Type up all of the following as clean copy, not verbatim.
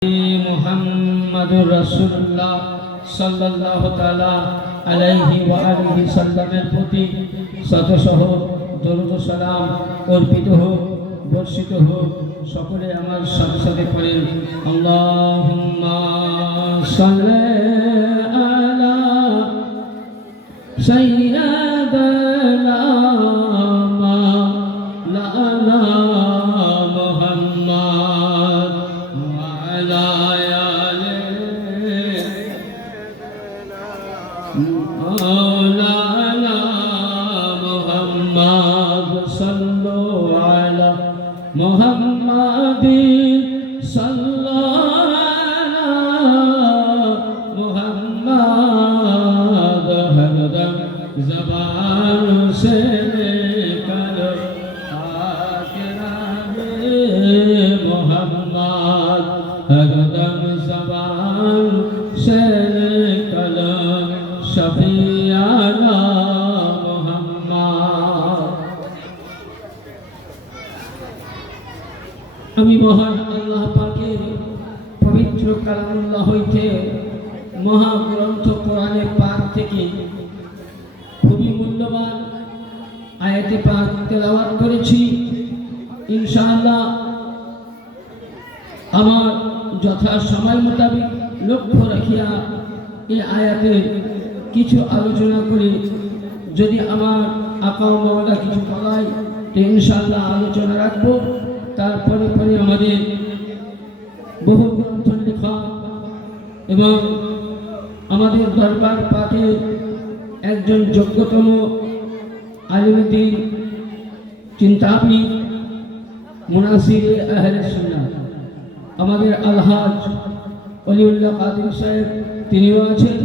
মুহাম্মাদুর রাসূলুল্লাহ সাল্লাল্লাহু তাআলা আলাইহি ওয়া আলিহি সাল্লামের প্রতি শতশহ দরুদ ও সালাম অর্পিত হোক, বর্ষিত হোক। সকলে আমার সাথে সাথে পড়েন আল্লাহুম্মা সাল্লি আলা সাইয়্যিদিনা মাওলানা মুহাম্মদ ওয়া আলা আলিহি মাওলানা মুহাম্মদ সাল্লু আলা মুহাম্মাদিন সাল্লু আলা মুহাম্মদ হরদম জবান से निकल आखिराने मुहम्मद हरदम जबान से निकल शफियाना मुहम्मद। আমি মহান আল্লাহ পাকের পবিত্র কালামুল্লাহ হইতে মহাগ্রন্থ কোরআনে পাক থেকে খুবই মূল্যবান আয়াতে পাক তেলাওয়াত করেছি। ইনশাআল্লাহ আমার যথা সময় মোতাবেক লক্ষ্য রাখিয়া এই আয়াতে কিছু আলোচনা করে যদি আমার আকা মাওলা কিছু বলায় তো ইনশাআল্লাহ আলোচনা রাখবো। তারপরে পরে আমাদের বহু গ্রন্থ লেখা এবং আমাদের দরবার পাঠের একজন যোগ্যতম আলিমুদ্দিন চিন্তাবিদ মুনাসির আহলে সুন্নাত আমাদের আলহাজ ওলিউল্লাহ কাদের সাহেব তিনিও আছেন।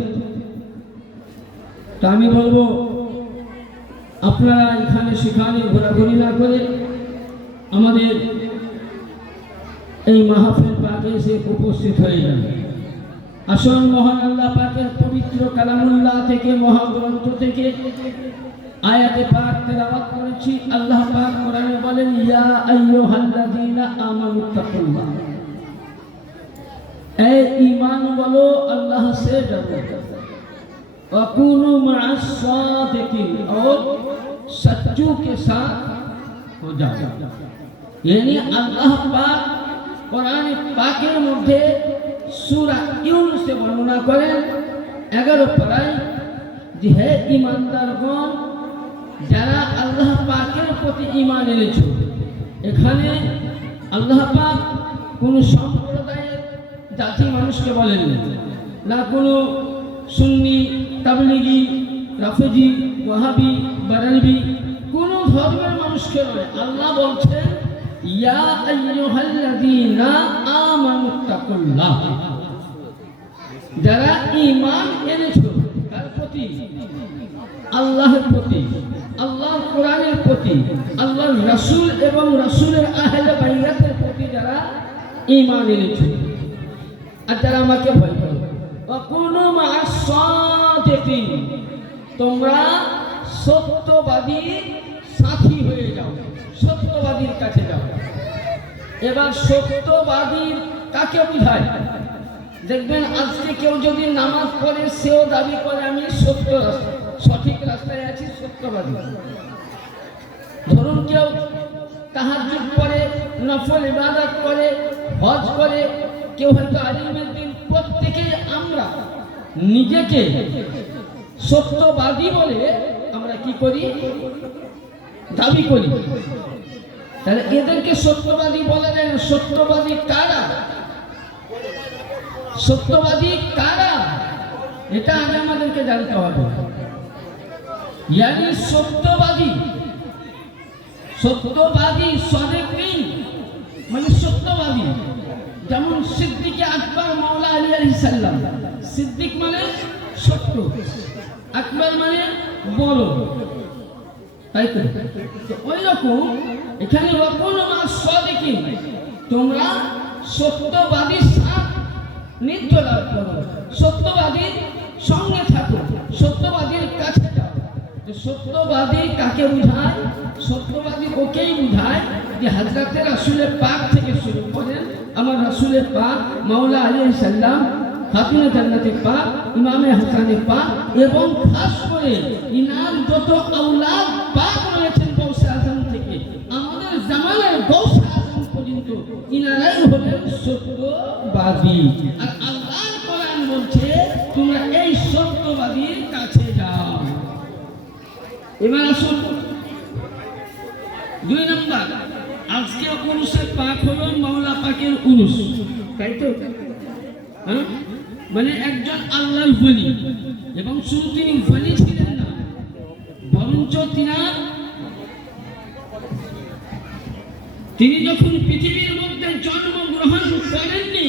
তা আমি বলবো আপনারা এখানে সেখানে ঘোরাঘুরি না করে আমাদের এই মাহফিল পাকে এসে উপস্থিত হয়ে যান। আসল মহান আল্লাহ পাকের পবিত্র কালামুল্লাহ থেকে মহাগ্রন্থ থেকে আয়াতে পাক তেলাওয়াত করেছি। আল্লাহ পাক কোরআনে বলেন ইয়া আইয়ুহাল্লাযীনা আমানুত্তাকুল্লাহ, এ ঈমান বলো আল্লাহ से डरो, वकुनू मअस सादिकीन, और सच्चों के साथ हो जाओ। यानी अल्लाह पाक কোরআন পাকের মধ্যে সূরা ইউনূসে বর্ণনা করেন 11 পারায় যে হে ঈমানদারগণ, যারা আল্লাহ পাকের প্রতি ঈমান এনেছো। এখানে আল্লাহ পাক কোনো সম্প্রদায়ের জাতি মানুষকে বলেন না, কোনো সুন্নি, তাবলিগি, রাফিজি, ওয়াহাবি, বারেলভি কোনো ধর্মের মানুষকে নয়। আল্লাহ বলছেন ইয়া আইয়ুহাল্লাযীনা আমানুত্তাকুল্লাহ, যারা ঈমান এনেছো তার প্রতি, আল্লাহর প্রতি, আল্লাহর কোরআনের প্রতি, আল্লাহর রাসূল এবং রাসূলের আহলে বাইয়াতের প্রতি যারা ঈমান এনেছো আর যারা আমাকে ভয় করো। ওয়াকুনু মা'আস সাদিকিন, তোমরা সত্যবাদী সাথী হয়ে যাও, সত্যবাদীর কাছে যাও। এবার সত্যবাদীর কাকে বোঝায়? দেখবেন আজকে কেউ যদি নামাজ পড়ে সেও দাবি করে আমি সত্য সঠিক রাস্তায় আছি, সত্যবাদী। ধরুন কেউ তাহাজ্জুদ পড়ে, নফল ইবাদত করে, হজ করে, কেউ হয়তো আলিমের দিন, প্রত্যেকেই আমরা নিজেকে সত্যবাদী বলে আমরা কি করি? দাবি করি। তাহলে এদেরকে সত্যবাদী বলে না। সত্যবাদী কারা? সত্যবাদী কারা এটা আগে আমাদেরকে জানতে হবে। यानी সত্যবাদী, সত্যবাদী সাদিকিন মানে সত্যবাদী। যেমন সিদ্দিক আকবর মাওলা আলী আলাইহিস সালাম, সিদ্দিক মানে সত্য, আকবর মানে বড়, তাই তো? ওই রকম এখানে ওয়াকুনু মা'আস সাদিকিন, তোমরা সত্যবাদীর সান্নিধ্য লাভ করো, সত্যবাদীর সঙ্গে থাকো, সত্যবাদীর কাছে যাও। সত্যবাদী কাকে বোঝায়? সত্যবাদী ওকেই বোঝায় যে হযরতে রাসূলের পাক থেকে শুরু করেন আমার রাসূলের পাক মাওলা আলাইহিস সালাম, খাতুনে জান্নাতে পাক, ইমামে হাসানে পাক এবং খাস করে ইনার যত আওলাদ পাক রয়েছেন গৌসে আজম থেকে আমাদের জামানার গৌসে আজম পর্যন্ত ইনারাই হলেন সত্যবাদী। আর আল্লাহর কোরআন বলছে তোমরা এই সত্যবাদীর কাছে যাও। এবার আসুন 2 নম্বর, আজকে উরুসে পাক হলো মাওলা পাকের উরুস, তাই তো? হ্যাঁ, মানে একজন আল্লাহর ওলি, এবং শুধু তিনি ওলি ছিলেন না, বরঞ্চ তিনি যখন পৃথিবীর মধ্যে জন্মগ্রহণ করেননি,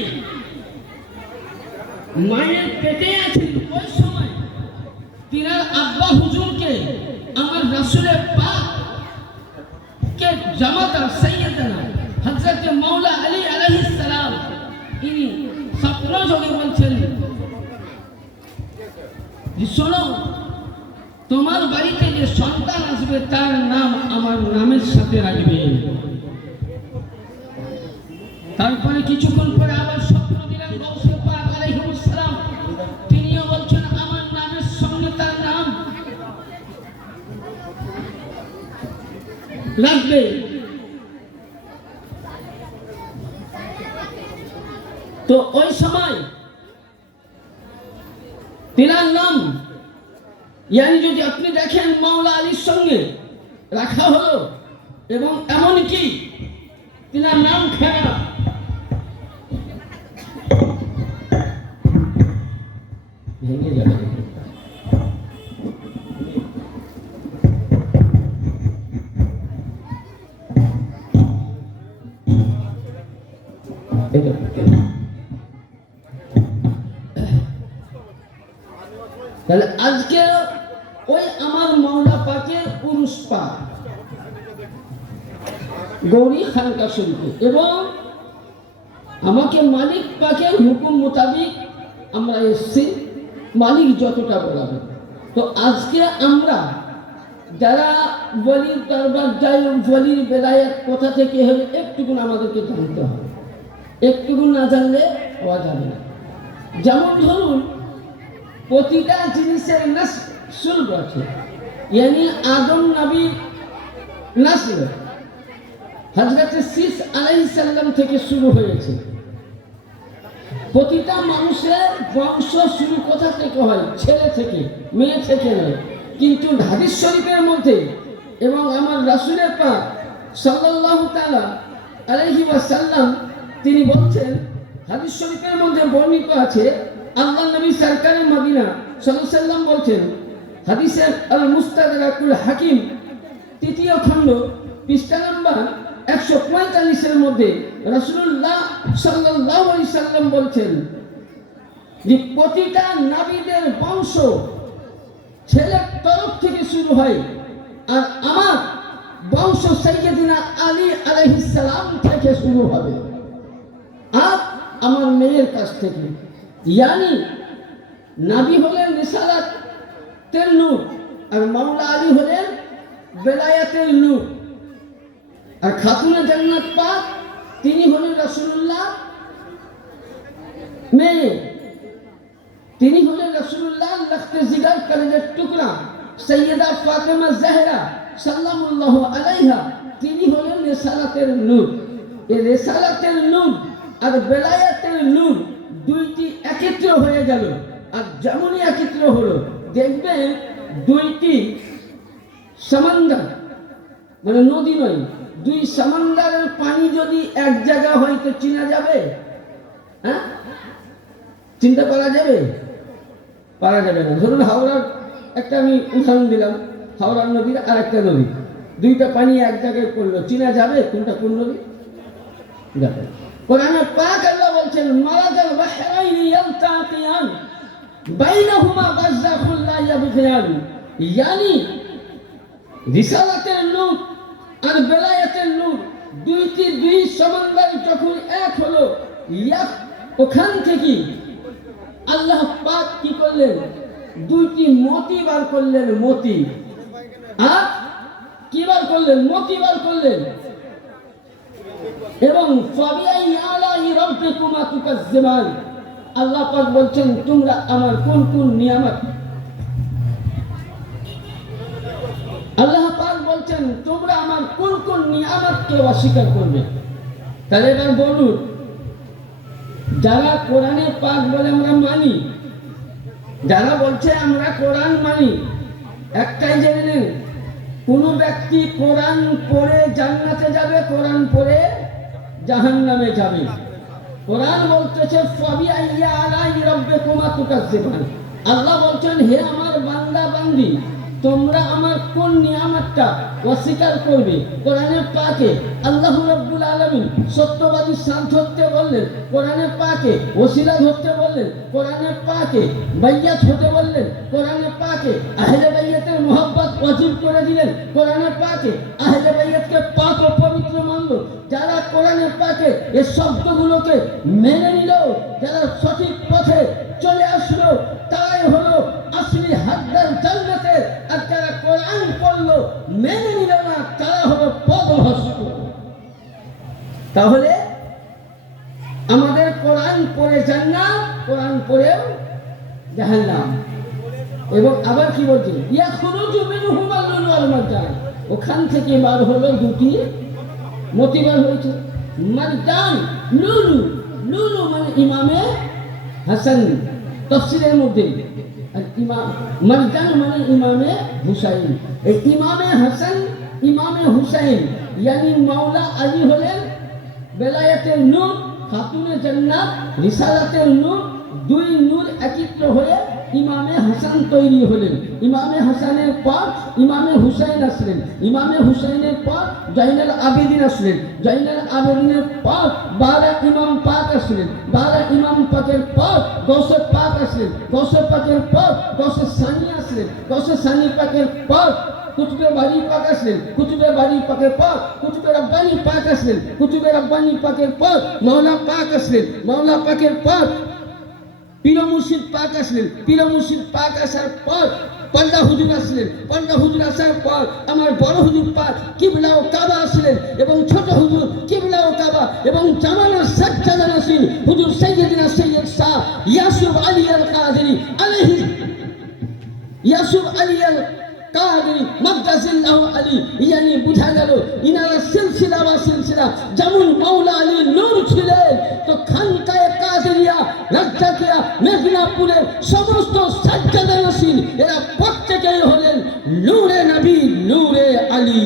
মায়ের পেটে আছেন, ওই সময় তিনার আব্বা হুজুরকে আমার রাসূলের পাক কে জামাতা সাইয়্যিদানা হযরত মাওলা আলী আলাইহিস সালাম ইনি স্বপ্ন যোগে বলছেন যে শোনো, তোমার বাড়িতে যে সন্তান আসবে তার নাম আমার নামের সাথে রাখবে। তারপরে কিছুক্ষণ পরে আবার স্বপ্ন দিলেন গৌসে পাক আলাইহিস সালাম, তিনিও বলছেন আমার নামের সঙ্গে তার নাম রাখবে। তো ওই সময় তিনার নাম যদি আপনি দেখেন মাওলা আলীর সঙ্গে রাখা হলো, এবং এমনকি তিনার নাম খেলা ভেঙে যাবে। তাহলে আজকে ওই আমার মাওলা পাকের উরুস পাক গৌরী খানকা শরীফে, এবং আমাকে মালিক পাকের হুকুম মোতাবিক আমরা এসেছি, মালিক যতটা বলাবে। তো আজকে আমরা যারা ওলির দরবার যাই, ওলির বেলায়েত কোথা থেকে হলে একটুকুন আমাদেরকে জানতে হবে, একটুকুন না জানলে হওয়া যাবে না। যেমন ধরুন প্রতিটা জিনিসের নসল আছে, আদম নবীর নসল হযরত শীস আলাইহিস সালাম থেকে শুরু হয়েছে। প্রতিটা মানুষের বংশ শুরু কোথা থেকে হয়? ছেলে থেকে, মেয়ে থেকে নয়। কিন্তু হাদিস শরীফের মধ্যে এবং আমার রাসূলের পাক সাল্লাল্লাহু তাআলা আলাইহি ওয়াসাল্লাম তিনি বলছেন, হাদিস শরীফের মধ্যে বর্ণিত আছে, আল্লাহ নবী সরকারে মদিনা সাল্লাল্লাহু আলাইহি ওয়াসাল্লাম বলছেন, হাদিসের আল মুস্তাদরাকুল হাকিম 3য় খণ্ড পৃষ্ঠা নম্বর 145 এর মধ্যে রাসূলুল্লাহ সাল্লাল্লাহু আলাইহি সাল্লাম বলছেন যে প্রতিটা নবীদের বংশ ছেলের তরফ থেকে শুরু হয়, আর আমার বংশ সাইয়্যিদিনা আলী আলাইহিস সালাম থেকে শুরু হবে, আর আমার মেয়ের কাছ থেকে। নবী হলেন রিসালাতের নূর, আর মাওলা আলী হলেন বেলায়েতের নূর, আর খাতুনে জান্নাত পাক তিনি হলেন রাসূলুল্লাহ মেয়ে, তিনি হলেন রাসূলুল্লাহ লখতে জিগার কলেজের টুকরা সৈয়দা ফাতেমা জাহরা সাল্লাল্লাহু আলাইহা, তিনি হলেন রিসালাতের নূর। এই রিসালাতের নূর আর বেলায়েতের নূর দুইটি একত্র হয়ে গেল, আর যেমনই একত্র হলো দেখবেন দুইটি সমুদ্র, মানে নদী নয়, দুই সমুদ্রের পানি যদি এক জায়গা হয় তো চিনা যাবে? হ্যাঁ, চিন্তা করা যাবে? পারা যাবে না। ধরুন হাওড়ার একটা আমি উদাহরণ দিলাম, হাওড়ার নদীর আর একটা নদী, দুইটা পানি এক জায়গায় পড়লো, চিনা যাবে কোনটা কোন নদী? যাবে। কোরআনে পাক আল্লাহ বলছেন, মারাজাল বাহরাইনি ইয়ালতাকিয়ান বাইনাহুমা বারযাখুন লা ইয়াবগিয়ান। রিসালাতের নূর আর বেলায়েতের নূর দুই সমন্বয় যখন এক হলো, ওখান থেকে আল্লাহ পাক কি করলেন? দুইটি মতি বার করলেন, মতি। আর কি বার করলেন? মতি বার করলেন। এবং ফাবিআই আলাই রাব্বিকুমা তুকাজ্জিবান, আল্লাহ পাক বলছেন তোমরা আমার কোন কোন নিয়ামত, আল্লাহ পাক বলছেন তোমরা আমার কোন কোন নিয়ামতকে অস্বীকার করবে। তাহলে এবার বলুন, যারা কোরআনে পাক বলে আমরা মানি, যারা বলছে আমরা কোরআন মানি, একটাই জেনে নেন, কোন ব্যক্তি কোরআন পড়ে জান্নাতে যাবে, কোরআন পড়ে জাহান্নামে যাবে। কোরআন বলতেছে ফাবিআই আলাই রাব্বিকুমা তুকাজ্জিবান, আল্লাহ বলছেন হে আমার বান্দা বান্দি, তোমরা আমার কোন নিয়ামতটা অস্বীকার করবে। কোরআনের পাকে আল্লাহ রাব্বুল আলামিন সত্যবাদী সাথ ধরতে বললেন, কোরআনের পাকে ওসিলা ধরতে বললেন, কোরআনের পাকে বাইয়াত হতে বললেন, কোরআনের পাকে আহলে বাইয়াতের মোহাব্বত ওয়াজিব করে দিলেন, কোরআনের পাকে আহলে বাইয়াতকে পাক ও পবিত্র মানল। যারা কোরআনের পাকে এই শব্দগুলোকে মেনে নিল, যারা সঠিক পথে চলে আসলো, তাই হলো আসলি হাকদার জান্নাতের। আর যারা কোরআন পড়লো মেনে নিল না, তারা হলো পদভ্রষ্ট। তাহলে আমাদের কোরআন পড়ে জান্নাত, কোরআন পড়েও জাহান্নাম। এবং আবার কি বলছে, ইয়াখরুজু মিনহুমা লুলু ওয়াল মারজান, ওখান থেকে বার হলো দুটি মতি বার হয়েছে, মারজান লুলু। লুলু মানে ইমামে হাসান তাফসীরের মধ্যে, আর মারজান মানে ইমামে হুসাইন। এই ইমামে হাসান ইমামে হুসাইন ইয়ানি মাওলা আলী হলেন বেলায়েতের নূর, খাতুনে জান্নাত, রিসালাতের নূর, দুই নূর একত্র হয়ে ইমামে হাসান তৈরি হলেন। ইমামে হাসানের পর ইমামে হুসাইন আসলেন, ইমামে হুসাইনের পর জয়নুল আবেদিন আসলেন, জয়নুল আবেদিনের পর 12 ইমাম পাক আসলেন, 12 ইমাম পাকের পর গৌসে পাক আসলেন, গৌসে পাকের পর গৌসে সানি আসলেন, গৌসে সানি পাকের পর কুতুবে বাড়ি পাক আসলেন, কুতুবে বাড়ি পাকের পর কুতুবে রব্বানি পাক আসলেন, কুতুবে রব্বানি পাকের পর মাওলা পাক আসলেন, মাওলা পাকের পর পীর মুর্শিদ পাক আসলেন, পীর মুর্শিদ পাক আসার পর পান্ডা হুজুর আসলেন, পান্ডা হুজুর আসার পর আমার বড় হুজুর পাক কিবলা ও কাবা আসলেন, এবং ছোট হুজুর কিবলা ও কাবা এবং জামানার সাজ্জাদা নাসির হুজুর সাইয়্যিদিনা সৈয়দ শাহ ইয়াসুফ আলী আল কাদেরী আলাইহি, ইয়াসুফ আলী আল কাদেরী মাদ্দাজিল্লাহু আলী। ইয়ানি বুঝা গেল ইনারা সিলসিলা বা সিলসিলা যেমন মাওলা আলী নূর ছিলেন, তো খানকায়ে কাদেরিয়া, রাজ্জাকিয়া, মেদিনীপুরের সমস্ত সাজ্জাদা নাসির এরা প্রত্যেকেই হলেন নূরে নবী, নূরে আলী।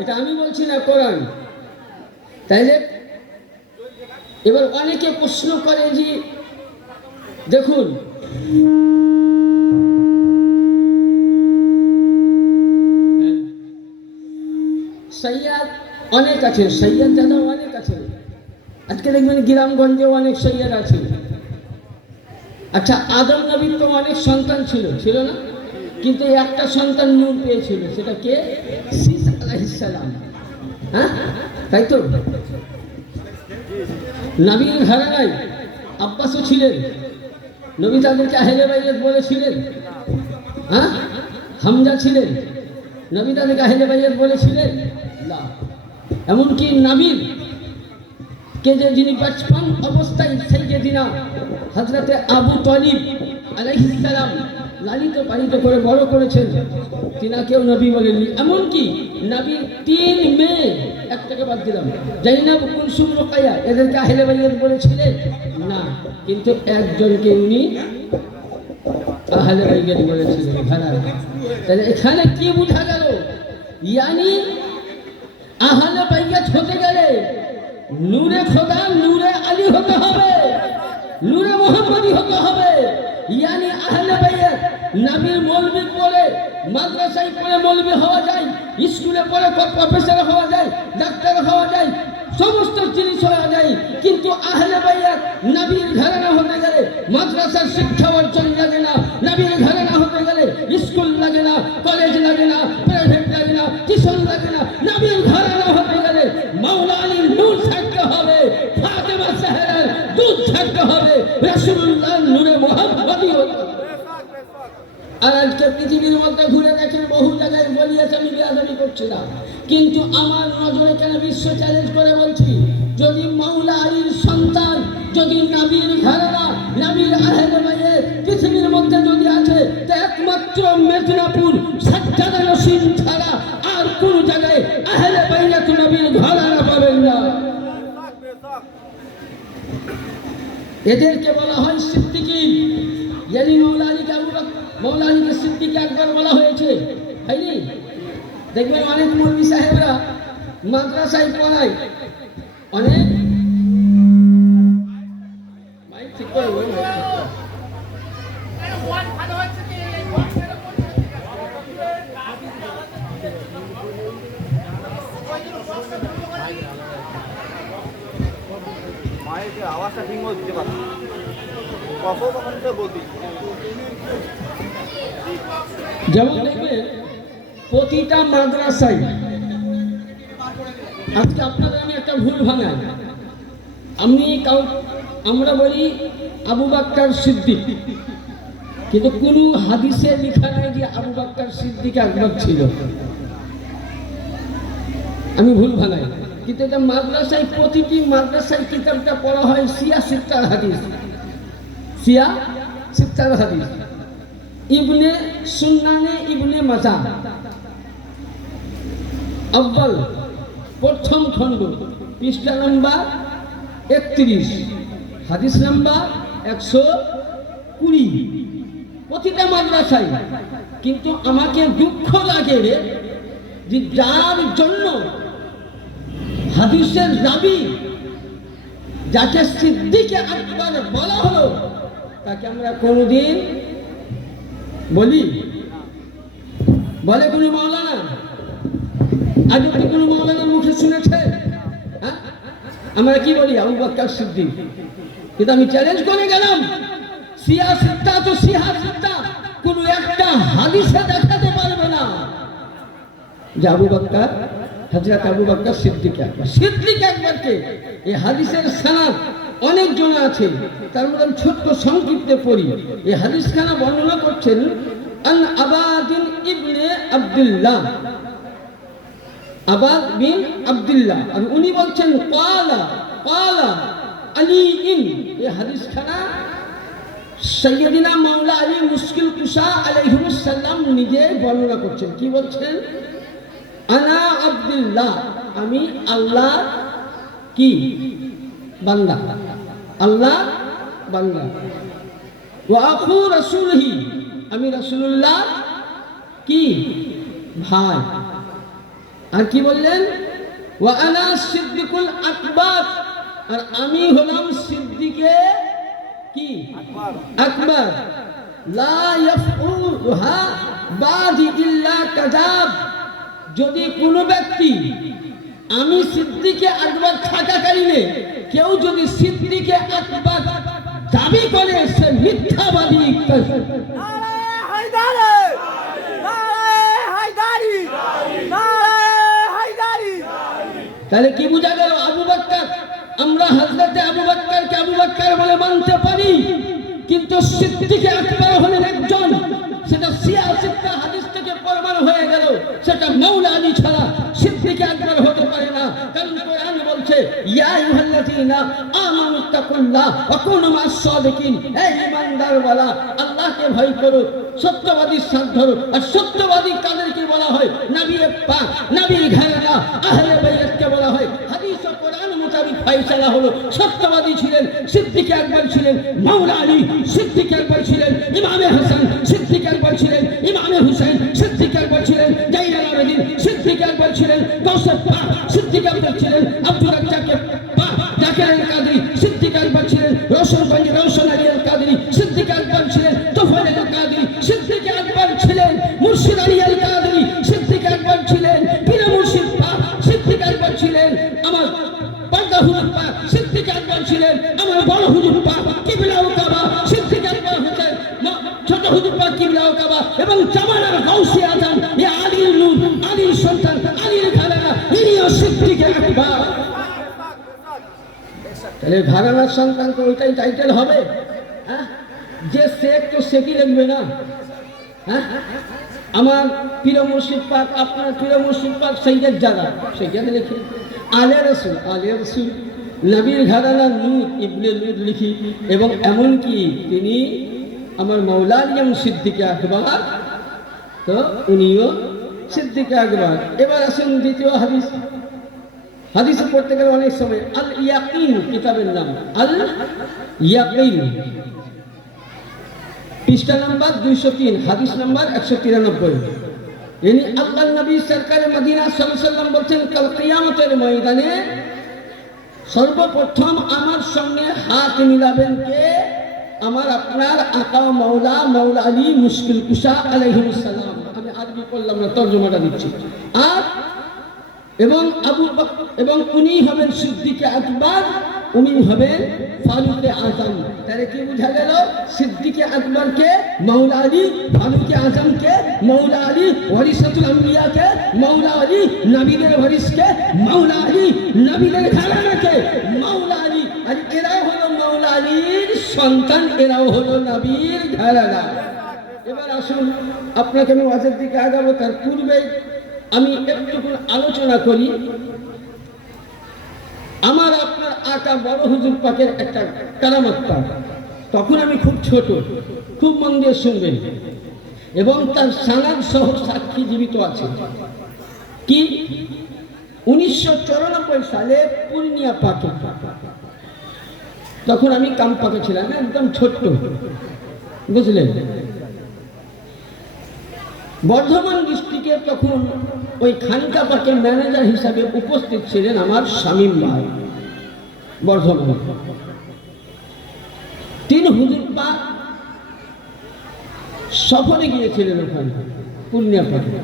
এটা আমি বলছি না, কোরআন। তাইলে এবার অনেকে প্রশ্ন করে যে দেখুন, সৈয়দ অনেক আছে, সৈয়দ দাদা অনেক আছে, আজকে দেখবেন গ্রামগঞ্জে অনেক সৈয়দ আছে। আচ্ছা, আদম নবীর তো অনেক সন্তান ছিল, ছিল না? কিন্তু একটা সন্তান নূর পেয়েছিল, সেটা কে? শীস আলাইহিস সালাম। হ্যাঁ, তাই তো? নবীর ঘরানায় আব্বাসও ছিলেন, নবী তাদেরকে আহলে বাইত বলেছিলেন। হ্যাঁ, হামজা ছিলেন, নবী তাদেরকে আহলে বাইত বলেছিলেন না। এমনকি নবীর কে যে যিনি বচপন অবস্থায় সাইয়্যিদিনা হযরতে আবু তালিব আলাইহিস সালাম লালিত পালিত করে বড় করেছেন, তিনাকেও নবী বলেননি। এমনকি নবীর 3 মেয়ে, একটাকে বাদ দিলাম, জাইনাব, কুলসুম, রুকাইয়া, এদেরকে আহলে বাইত বলেছিলেন না, কিন্তু একজনকে উনি আহলে বাইত বলেছিলেন ঘরানা। তাহলে এখানে কি বোঝা গেল? ইয়ানি আহলে বাইত হতে গেলে নূরে খোদা, নূরে আলী হতে হবে, নূরে মুহাম্মদী হতে হবে। ইয়ানি আহলে বাইত নবীর মৌলবি পড়ে মাদ্রাসায় পড়ে মৌলবি হওয়া যায়, স্কুলে পড়ে প্রফেসর হওয়া যায়, ডাক্তার হওয়া যায়, সমস্ত জিনিস হওয়া যায়, কিন্তু আহলে বাইত নবীর ঘরানা হতে গেলে মাদ্রাসার শিক্ষা অর্জন লাগে না, নবীর ঘরানা হতে গেলে স্কুল লাগে না, কলেজ লাগে না, প্রাইভেট লাগে না, টিউশন লাগে না, নবীর থাকতে হবে, রাসূলুল্লাহ নূরে মুহাম্মাদি হতে হবে। আর আজকে পৃথিবীর মধ্যে ঘুরে দেখেন বহু জায়গায় বলিয়েছে, আমি বেয়াদবি করছি না, কিন্তু আমার নজরে কেন বিশ্ব চ্যালেঞ্জ করে বলছি, যদি মাওলা আলীর সন্তান, যদি নবীর ঘরানা, নবীর আহলে বাইত পৃথিবীর মধ্যে যদি আছে, তা একমাত্র মেদিনীপুর সাজ্জাদা নসীন ছাড়া আর কোন জায়গায় আহলে বাইত নবীর ঘরানা পাবেন না। এদেরকে বলা হয় সিদ্দিকী। ইয়ানি মাওলা আলীকে মাওলা আলীকে সিদ্দিক আকবর বলা হয়েছে, হয়নি? দেখবেন অনেক মৌলভী সাহেবরা মাদ্রাসায় পড়ায়, অনেক ঠিক করে মায়ের আওয়াজটা ঠিক মতো দিতে পারছি, কখন কখন তো বলছি। যেমন দেখবেন প্রতিটা মাদ্রাসায়, আজকে আপনাদের আমি একটা ভুল ভাঙাই, আমরা বলি আবু বকর সিদ্দিক, কিন্তু কোন হাদিসে লেখা নাই যে আবু বকর সিদ্দিক আকবর ছিল। আমি ভুল ভাঙাই, কিন্তু এটা মাদ্রাসায়, প্রতিটি মাদ্রাসায় কিতাবটা পড়া হয় সিয়া সিত্তার হাদিস, সিয়া সিত্তার হাদিস, ইবনে সুন্নানে ইবনে মাজা আব্বাল প্রথম খণ্ড, পৃষ্ঠা নম্বর 31, হাদিস নাম্বার 120, প্রতিটা মাদ্রাসায়। কিন্তু আমাকে দুঃখ লাগে যে যার জন্য হাদিসের রাবি, যাকে সিদ্দিকে আকবর বলা হলো, তাকে আমরা কোনদিন বলি? বলে কোনো মাওলানা? আজ অব্দি কোনো মাওলানার মুখে শুনেছে? হ্যাঁ, আমরা কি বলি? আবু বকর সিদ্দিক। কিন্তু আমি চ্যালেঞ্জ করে গেলাম, সিয়াসিত্তা তো সিয়াসিত্তা কোন একটা হাদিসে দেখাতে পারবে না যে আবু বকর, হযরত আবু বকর সিদ্দিক আকবর। সিদ্দিক আকবরকে এই হাদিসের সনদ অনেক জন আছে, তার মধ্যে আমি ছোট্ট সংক্ষিপ্তে পড়ি। এই হাদিসখানা বর্ণনা করছেন আন আবাদিন ইবনে আব্দুল্লাহ, আবাদ বিন আব্দুল্লাহ, আর উনি বলছেন ক্বালা ক্বালা আলী ইন। এই হাদিসখানা সাইয়্যিদিনা মাওলা আলী মুশকিল কুশা আলাইহিস সালাম নিজে বর্ণনা করছেন। কি বলছেন? আনা আব্দুল্লাহ, আমি আল্লাহ কি বান্দা, আল্লাহ বান্দা। ওয়া আখু রাসূলিহি, আমি রাসূলুল্লাহ কি ভাই। আর কি বললেন? ওয়া আনা সিদ্দিকুল আকবর, আর আমি হলাম সিদ্দিকে কি আকবর। লা ইয়াফউহা বাদি ইল্লা কাযাব, যদি কোনো ব্যক্তি আমি সিদ্দিকে আকবর থাকাকালীনে কেউ যদি সিদ্দিকে আকবর দাবি করে, সে মিথ্যাবাদী। তাহলে কি বোঝা গেল? আবু বকর, আমরা হযরতে আবু বকরকে আবু বকর বলে মানতে পারি, কিন্তু সিদ্দিকে আকবর হলেন একজন। সেটা সিয়াসিত্তা হাদিস থেকে প্রমাণ হয়ে গেল, সেটা মাওলা আলী ছাড়া সিদ্দিকে আকবর হতে পারে না। কারণ কোরআন বলছে, ইয়া আইয়ুহাল্লাযীনা আমানু তাকুল্লাহ ওয়া কুনু মা'আস সাদিকিন, হে ঈমানদারওয়ালা, আল্লাহকে ভয় করো, সত্যবাদীর সাথ ধরো। আর সত্যবাদী কাদেরকে বলা হয়? নবী পাক, নবীর ঘরানা, আহলে বাইতকে বলা হয়। হাদিস ও কোরআন মোতাবেক ফয়সালা হলো। সত্যবাদী ছিলেন সিদ্দিকে আকবর, ছিলেন মাওলা আলী, সিদ্দিকে আকবর ছিলেন ইমামে হাসান, সিদ্দিকে আকবর ছিলেন ইমামে হুসাইন, সিদ্দিকে আকবর ছিলেন জাইনুল আবেদিন, সিদ্দিকে আকবর ছিলেন গৌসে পাক, সিদ্দিকে আকবর ছিলেন আব্দুর রাজ্জাক পাক, জাকির আল কাদরি, সিদ্দিকে আকবর ছিলেন রওশনগঞ্জ রওশন আলী আল কাদরি, সিদ্দিকে আকবর ছিলেন তোফায়েল আল কাদরি, সিদ্দিকে আকবর ছিলেন মুর্শিদ আলী আল কাদরি, সিদ্দিকে আকবর ছিলেন পীর মুর্শিদ পাক, সিদ্দিকে আকবর ছিলেন আমার পর্দা হুজুর পাক, সিদ্দিকে আকবর ছিলেন আমার বড় হুজুর পাক কিবলা ও কাবা, সিদ্দিকে আকবর হচ্ছেন ছোট হুজুর পাক কিবলা ও কাবা, এবং জামানার গাউসে আজম এ আলীর নূর, আলীর সন্তান, আলীর ঘরানা, ইনিও সিদ্দিকে আকবর। তাহলে ঘরানার সন্তান তো ওইটাই টাইটেল হবে। হ্যাঁ, যে শেখ তো শেখই লিখবে না। হ্যাঁ, আমার প্রিয় মুর্শিদ পাক, আপনার প্রিয় মুর্শিদ পাক সৈয়দ জাদা, সেইখানে লিখি আলে রসুল, আলে রসুল নবীর ঘরানা নূর ইবনে নূর লিখি। এবং এমনকি তিনি আমার মৌলা আলিম সিদ্দিকে আকবর, তো উনিও সিদ্দিকে আকবর। এবার আসেন দ্বিতীয় হাদিস। হাদিসে পড়তে গেলে অনেক সময় আল ইয়াকিন কিতাবের নাম, আল ইয়াকিন, পৃষ্ঠা নাম্বার 203, হাদিস নাম্বার 193। ইনি আল্লাহর নবী সরকারে মদিনা সাল্লাল্লাহু আলাইহি ওয়াসাল্লাম বলছেন, কাল কিয়ামতের ময়দানে সর্বপ্রথম আমার সঙ্গে হাত মিলাবেন কে? আমার আপনার আকা মাওলা, মাওলা আলী মুশকিল কুশা আলাইহিস সালাম। আমি আরবি বললাম না, তরজমাটা দিচ্ছি। আর এবং আবু বকর, এবং উনি হবেন সিদ্দিকে আকবর, উনি হবেন ফারুকে আজম। তাহলে কি বোঝা গেল? সিদ্দিকে আকবরকে মাওলা আলী, ফারুকে আজমকে মাওলা আলী, ওয়ারিসাতুল আম্বিয়াকে মাওলা আলী, নবীদের ওয়ারিসকে মাওলা আলী, নবীদের ঘরানাকে মাওলা আলী। আর এরা হলো মাওলা আলীর সন্তান, এরাও হলো নবীর ঘরানা। এবার আসুন, আপনাকে আমি ওয়াজের দিকে আগাবো, তার পূর্বে আমি একটু আলোচনা করি আমার আপনার আকা বড় হুজুর পাকের একটা কারামত পাক। তখন আমি খুব ছোট, খুব মন দিয়ে শুনবেন। এবং তার সানাদ সহ সাক্ষী জীবিত আছে। কি 1994 সালে পূর্ণিয়া পাকে, তখন আমি কামপাকে ছিলাম, একদম ছোট্ট, বুঝলেন। বর্ধমান ডিস্ট্রিক্টের তখন ওই খানকা পার্কের ম্যানেজার হিসাবে উপস্থিত ছিলেন আমার শামীম ভাই। বর্ধমান 3 হুজুর পাক সফরে গিয়েছিলেন ওখানে পূর্ণিয়া পাকে।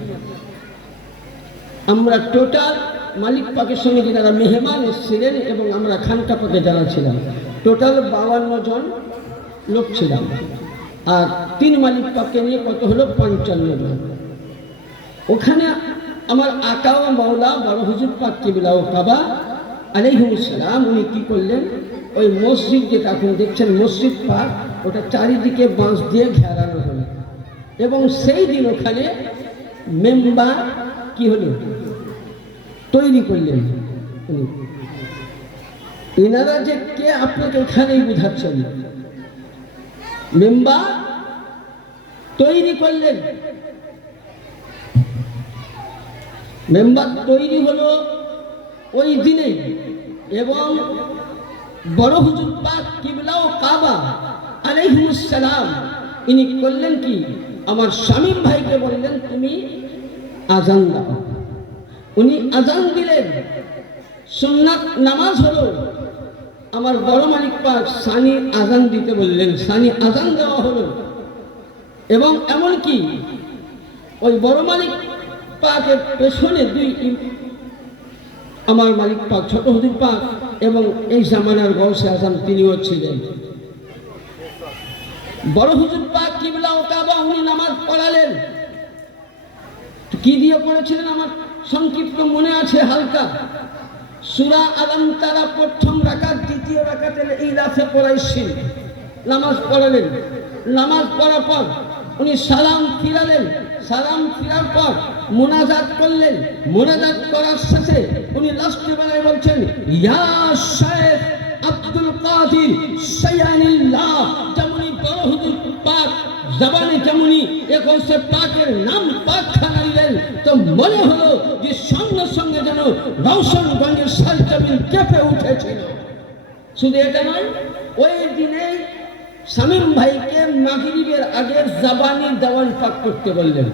আমরা টোটাল মালিক পাকের সঙ্গে যারা মেহমান এসেছিলেন এবং আমরা খানকা পাকে যারা ছিলাম, টোটাল 52 জন লোক ছিলাম। আর 3 মালিক পাককে নিয়ে কত হলো? 55 জন। ওখানে আমার আকা ও মাওলা বড় হুজুর পাক কিবলা ও কাবা আলাইহিস সালাম, উনি কি করলেন? ওই মসজিদ যেটা এখন দেখছেন মসজিদ পাক, ওটা চারিদিকে বাঁশ দিয়ে ঘেরানো হলো। এবং সেই দিন ওখানে মেম্বার কি হলো? তৈরি করলেন উনি। এনারা যে কে আপনাকে এখানেই বুঝাচ্ছেন। মেম্বার তৈরি করলেন। মেম্বার তৈরি হলো ওই দিনেই। এবং বড় হুজুর পাক কিবলা ও কাবা আলাইহিস সালাম ইনি করলেন কি? আমার শামীম ভাইকে বললেন, তুমি আজান দাও। উনি আজান দিলেন। সুন্নাত নামাজ হলো। আমার বড় মালিক পাক সানি আজান দিতে বললেন, সানি আজান দেওয়া হলো। এবং এমনকি ওই বড় মালিক পাকের পেছনে 2 আমার মালিক পাক ছোট হুজুর পাক এবং এই জামানার গৌসে আজম তিনিও ছিলেন। বড় হুজুর পাক কিবলা ও কাবা উনি নামাজ পড়ালেন। কি দিয়ে পড়েছিলেন আমার সংক্ষিপ্ত মনে আছে হালকা। সূরা আলাম তারা প্রথম রাকাত, দ্বিতীয় রাকাতে ইলাফে কুরাইশি নামাজ পড়ালেন। নামাজ পড়ার পর উনি সালাম ফিরালেন। সালাম ফিরার পর মুনাজাত করলেন। মুনাজাত করার শেষে উনি লাস্টে বেলায় বলছেন, ইয়া শাইখ আব্দুল কাদির শাইয়ানিল্লাহ। যেমনি বড় হুজুর পাক জবানে যেমনি 21 পাকের নাম পাক খানা দিলেন, তো মনে হলো যে সঙ্গে সঙ্গে যেন রওশনগঞ্জের সালজমিন কেঁপে উঠেছিল। শুধু এটা নয়, ওই দিনেই শামীম ভাইকে মাগরিবের আগে জাবানি দেওয়ান পাক করতে বললেন।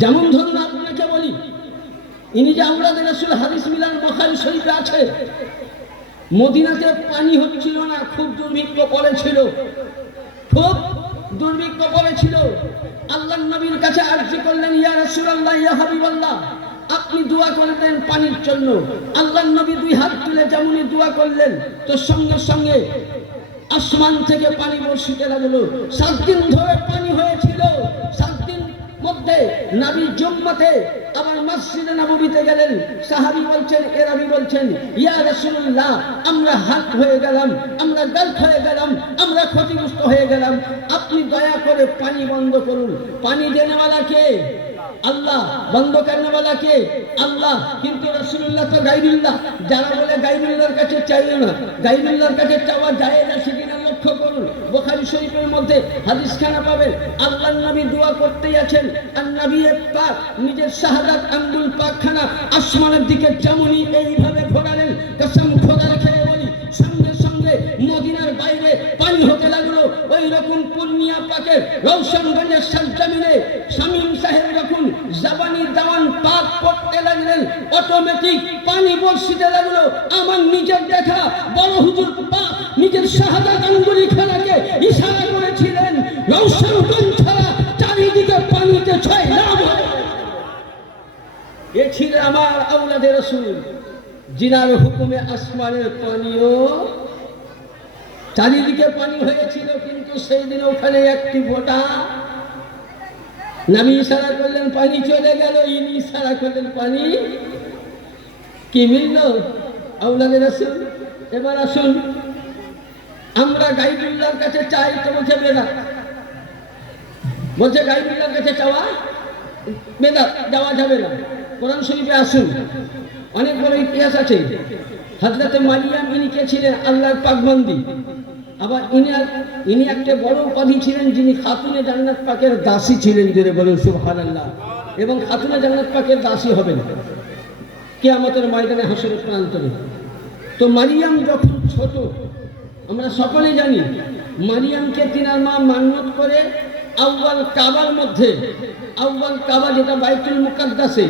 যেমন ধরুন আপনাকে বলি, ইনি যে আমরাদের রাসূল হাদিস মিলান বুখারী শরীফে আছে, মদিনাতে পানি হচ্ছিল না, খুব দুর্ভিক্ষ পড়েছিল, খুব দুর্ভিক্ষ পড়েছিল। আল্লাহর নবীর কাছে আরজি করলেন, ইয়া রাসূলুল্লাহ, ইয়া হাবিবাল্লাহ, আপনি দোয়া করলেন পানির জন্য। আল্লাহর নবী 2 হাত তুলে যেমনই দোয়া করলেন, তো সঙ্গে সঙ্গে আসমান থেকে পানি বর্ষিতে লাগলো। 7 দিন ধরে পানি হয়েছিল। 7 দিন মধ্যে নবী জুম্মাতে আবার মসজিদে নববীতে গেলেন। সাহাবী বলছেন, এরাবি বলছেন, ইয়া রাসূলুল্লাহ, আমরা হাত হয়ে গেলাম, আমরা গল্প হয়ে গেলাম, আমরা ক্ষতিগ্রস্ত হয়ে গেলাম, আপনি দয়া করে পানি বন্ধ করুন। পানি দেনেওয়ালা কে? আল্লাহ। বন্ধ করনেওয়ালা কে? আল্লাহ। কিন্তু রাসূলুল্লাহ তো গায়রুল্লাহ। যারা বলে গায়রুল্লাহর কাছে চাইও না, গায়রুল্লাহর কাছে চাওয়া যায় না সেদিন লক্ষ্য করুন। বুখারী শরীফের মধ্যে হাদিসখানা পাবেন, আল্লাহর নবী দোয়া করতেই আছেন, আর নবী পাক নিজের শাহাদাত আঙ্গুল পাকখানা আসমানের দিকে যেমনই এইভাবে ঘোরালেন, কসম খোদার খেয়ে বলি, সঙ্গে সঙ্গে মদিনার বাইরে পানি হতে লাগলো। ওই রকম পূর্ণিয়া পাকের রওশনগঞ্জের সরজমিনে শামীম সাহেব যখন জাবানি দাওয়ান পাক করতে লাগলেন, অটোমেটিক পানি বর্ষিতে লাগলো। আমার নিজের দেখা বড় হুজুর পাক নিজের শাহাদাত আঙ্গুলি খানাকে ইশারা করেছিলেন, রওশনগঞ্জ ছাড়া চারিদিকে পানিতে ছয় লাভ। এ ছিল আমার আওলাদে রাসূল, জিনার হুকুমে আসমানের পানিও চারিদিকে পানি হয়েছিল। কিন্তু সেই দিন ওখানে একটি ফোঁটা, নবী ইশারা করলেন পানি চলে গেল, ইনি ইশারা করলেন পানি কি মিলল? আওলাদে রাসূল। এবার আসুন, আমরা গায়রুল্লাহর কাছে চাই তো বলছে বেদাত, বলছে গায়রুল্লাহর কাছে চাওয়া বেদাত, যাওয়া যাবে না। কোরআন শরীফে আসুন, অনেক বড় ইতিহাস আছে। হযরত মারিয়াম ইনি কে ছিলেন? আল্লাহর পাকবান্দি। আবার ইনি একটা বড় উপাধি ছিলেন, যিনি খাতুনে জান্নাত পাকের দাসী ছিলেন। জোরে বলুন সুবহানাল্লাহ। এবং খাতুনে জান্নাত পাকের দাসী হবেন কিয়ামতের ময়দানে, হাসরের প্রান্তরে। তো মারিয়াম যখন ছোট, আমরা সকলেই জানি, মারিয়ামকে তিনার মা মান্নত করে আউয়াল কাবার মধ্যে, আউয়াল কাবা যেটা বাইতুল মুকাদ্দাসে,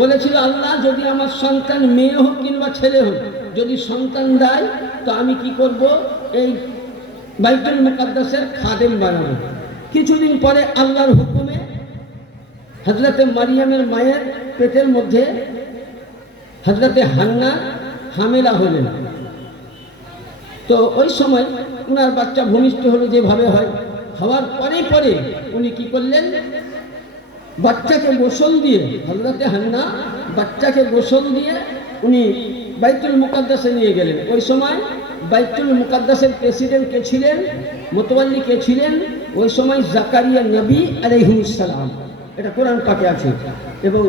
বলেছিল আল্লাহ যদি আমার সন্তান মেয়ে হোক কিংবা ছেলে হোক, যদি সন্তান দেয় তো আমি কি করব, এই বাইতুল মুকাদ্দাসের খাদেম বানাবো। কিছুদিন পরে আল্লাহর হুকুমে হযরতে মারিয়ামের মায়ের পেটের মধ্যে হযরতে হান্না হামেলা হলেন। তো ওই সময় উনার বাচ্চা ভূমিষ্ঠ হলো যেভাবে হয়, হওয়ার পরে পরে উনি কি করলেন, বাচ্চাকে গোসল দিয়ে, হযরতে হান্না বাচ্চাকে গোসল দিয়ে উনি বাইতুল মুকাদ্দাসে নিয়ে গেলেন। ওই সময় বাইতুল মুকাদ্দাসের প্রেসিডেন্ট কে ছিলেন, মুতাওয়াল্লি কে ছিলেন? ওই সময় জাকারিয়া নবী আলাইহিস সালাম। এটা কোরআন পাকে আছে। এবং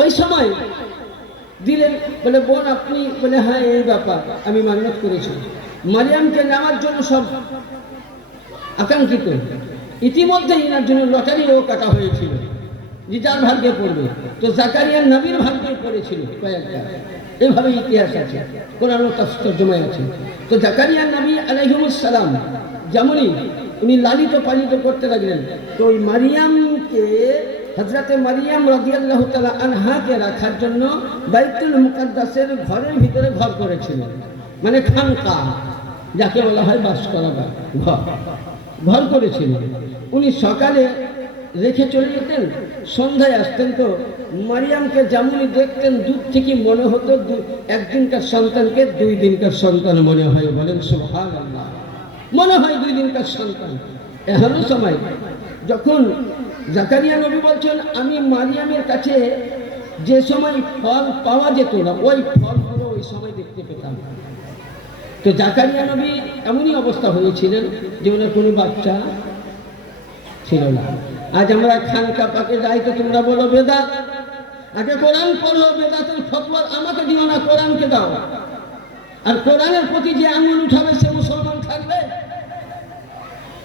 ওই সময় দিলেন, বলে বোন আপনি, বলে হ্যাঁ এই ব্যাপার আমি মান্যত করেছি। মারিয়ামকে নেওয়ার জন্য সব আকাঙ্ক্ষিত, ইতিমধ্যে এনার জন্য লটারিও কাটা হয়েছিল, যে যার ভাগ্যে পড়বে। তো জাকারিয়া নবীর ভাগ্যে পড়েছিল কয়েকটা, এভাবে ইতিহাস আছে, কোরআন তর্জমায় আছে। তো জাকারিয়া নবী আলাইহিস সালাম যেমনই উনি লালিত পালিত করতে লাগলেন, তো ওই মারিয়ামকে, হযরতে মারিয়াম রাদিয়াল্লাহু তাআলা আনহাকে রাখার জন্য বাইতুল মুকাদ্দাসের ঘরের ভিতরে ঘর করেছিলেন, মানে খানকা, যাকে বলা হয় বাস করা ঘর, ঘর করেছিলেন। উনি সকালে রেখে চলে যেতেন, সন্ধ্যায় আসতেন। তো মারিয়ামকে যেমনই দেখতেন দূর থেকে মনে হতো একদিনকার সন্তানকে 2 দিনকার সন্তান মনে হয়। বলেন সুবহানাল্লাহ। মনে হয় 2 দিনকার সন্তান। এমন সময় যখন জাকারিয়া নবী বলছেন আমি মারিয়ামের কাছে যে সময় ফল পাওয়া যেত না, ওই ফলগুলো ওই সময় দেখতে পেতাম। তো জাকারিয়া নবী এমনই অবস্থা হয়েছিলেন যে ওনার কোনো বাচ্চা ছিল না। আজ আমরা খানকা পাকে যাই তো তোমরা বলো বেদাত, আগে কোরআন পড়ো, বেদাতের ফতোয়া আমাকে দিও না, কোরআনকে দাও। আর কোরআনের প্রতি যে আঙুল উঠাবে সে মুসলমান থাকবে।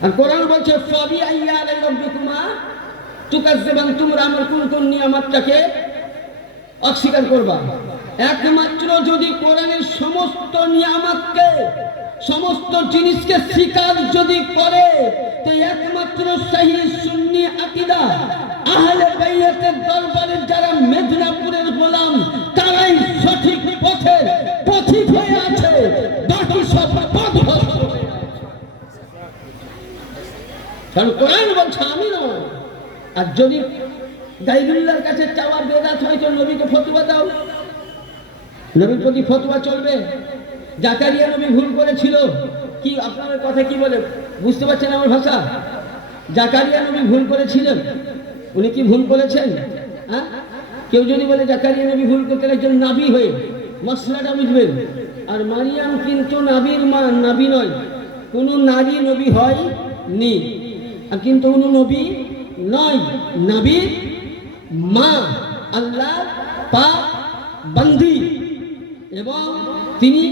আর কোরআন বলছে ফাবি আইয়া আলাই রাব্বিকুমা তুকাজ্জিবান, তোমরা আমার কোন কোন নিয়ামতটাকে অস্বীকার করবা। একমাত্র যদি কোরআনের সমস্ত নিয়ামতকে, সমস্ত জিনিসকে স্বীকার যদি করে, তো একমাত্র সহিহ সুন্নি আকীদা আহলে বাইতের দরবারের যারা মেদিনীপুরের গোলাম, তারাই সঠিক পথে পথিক হয়ে আছে, বাকি সব পথভ্রষ্ট হয়ে আছে। কারণ কোরআন বলছে আমি নয়। আর যদি গায়রুল্লাহর কাছে চাওয়া বেদাত হয় তো নবীকে ফতোয়া দাও, নবীর প্রতি ফতোয়া চলবে। জাকারিয়া নবী ভুল করেছিল কি? আপনাদের কথা কি বলে বুঝতে পারছেন আমার ভাষা? জাকারিয়া নবী ভুল করেছিলেন? উনি কি ভুল করেছেন? হ্যাঁ, কেউ যদি বলে জাকারিয়া নবী ভুল করতে একজন নাবী হয়ে, মশলাটা বুঝবেন। আর মারিয়াম কিন্তু নাবির মা, নাবী নয়, কোনো নারী নবী হয়নি, আর কিন্তু কোনো নবী নয়, নাবির মা, আল্লাহ পাক বন্দি, এবং তিনি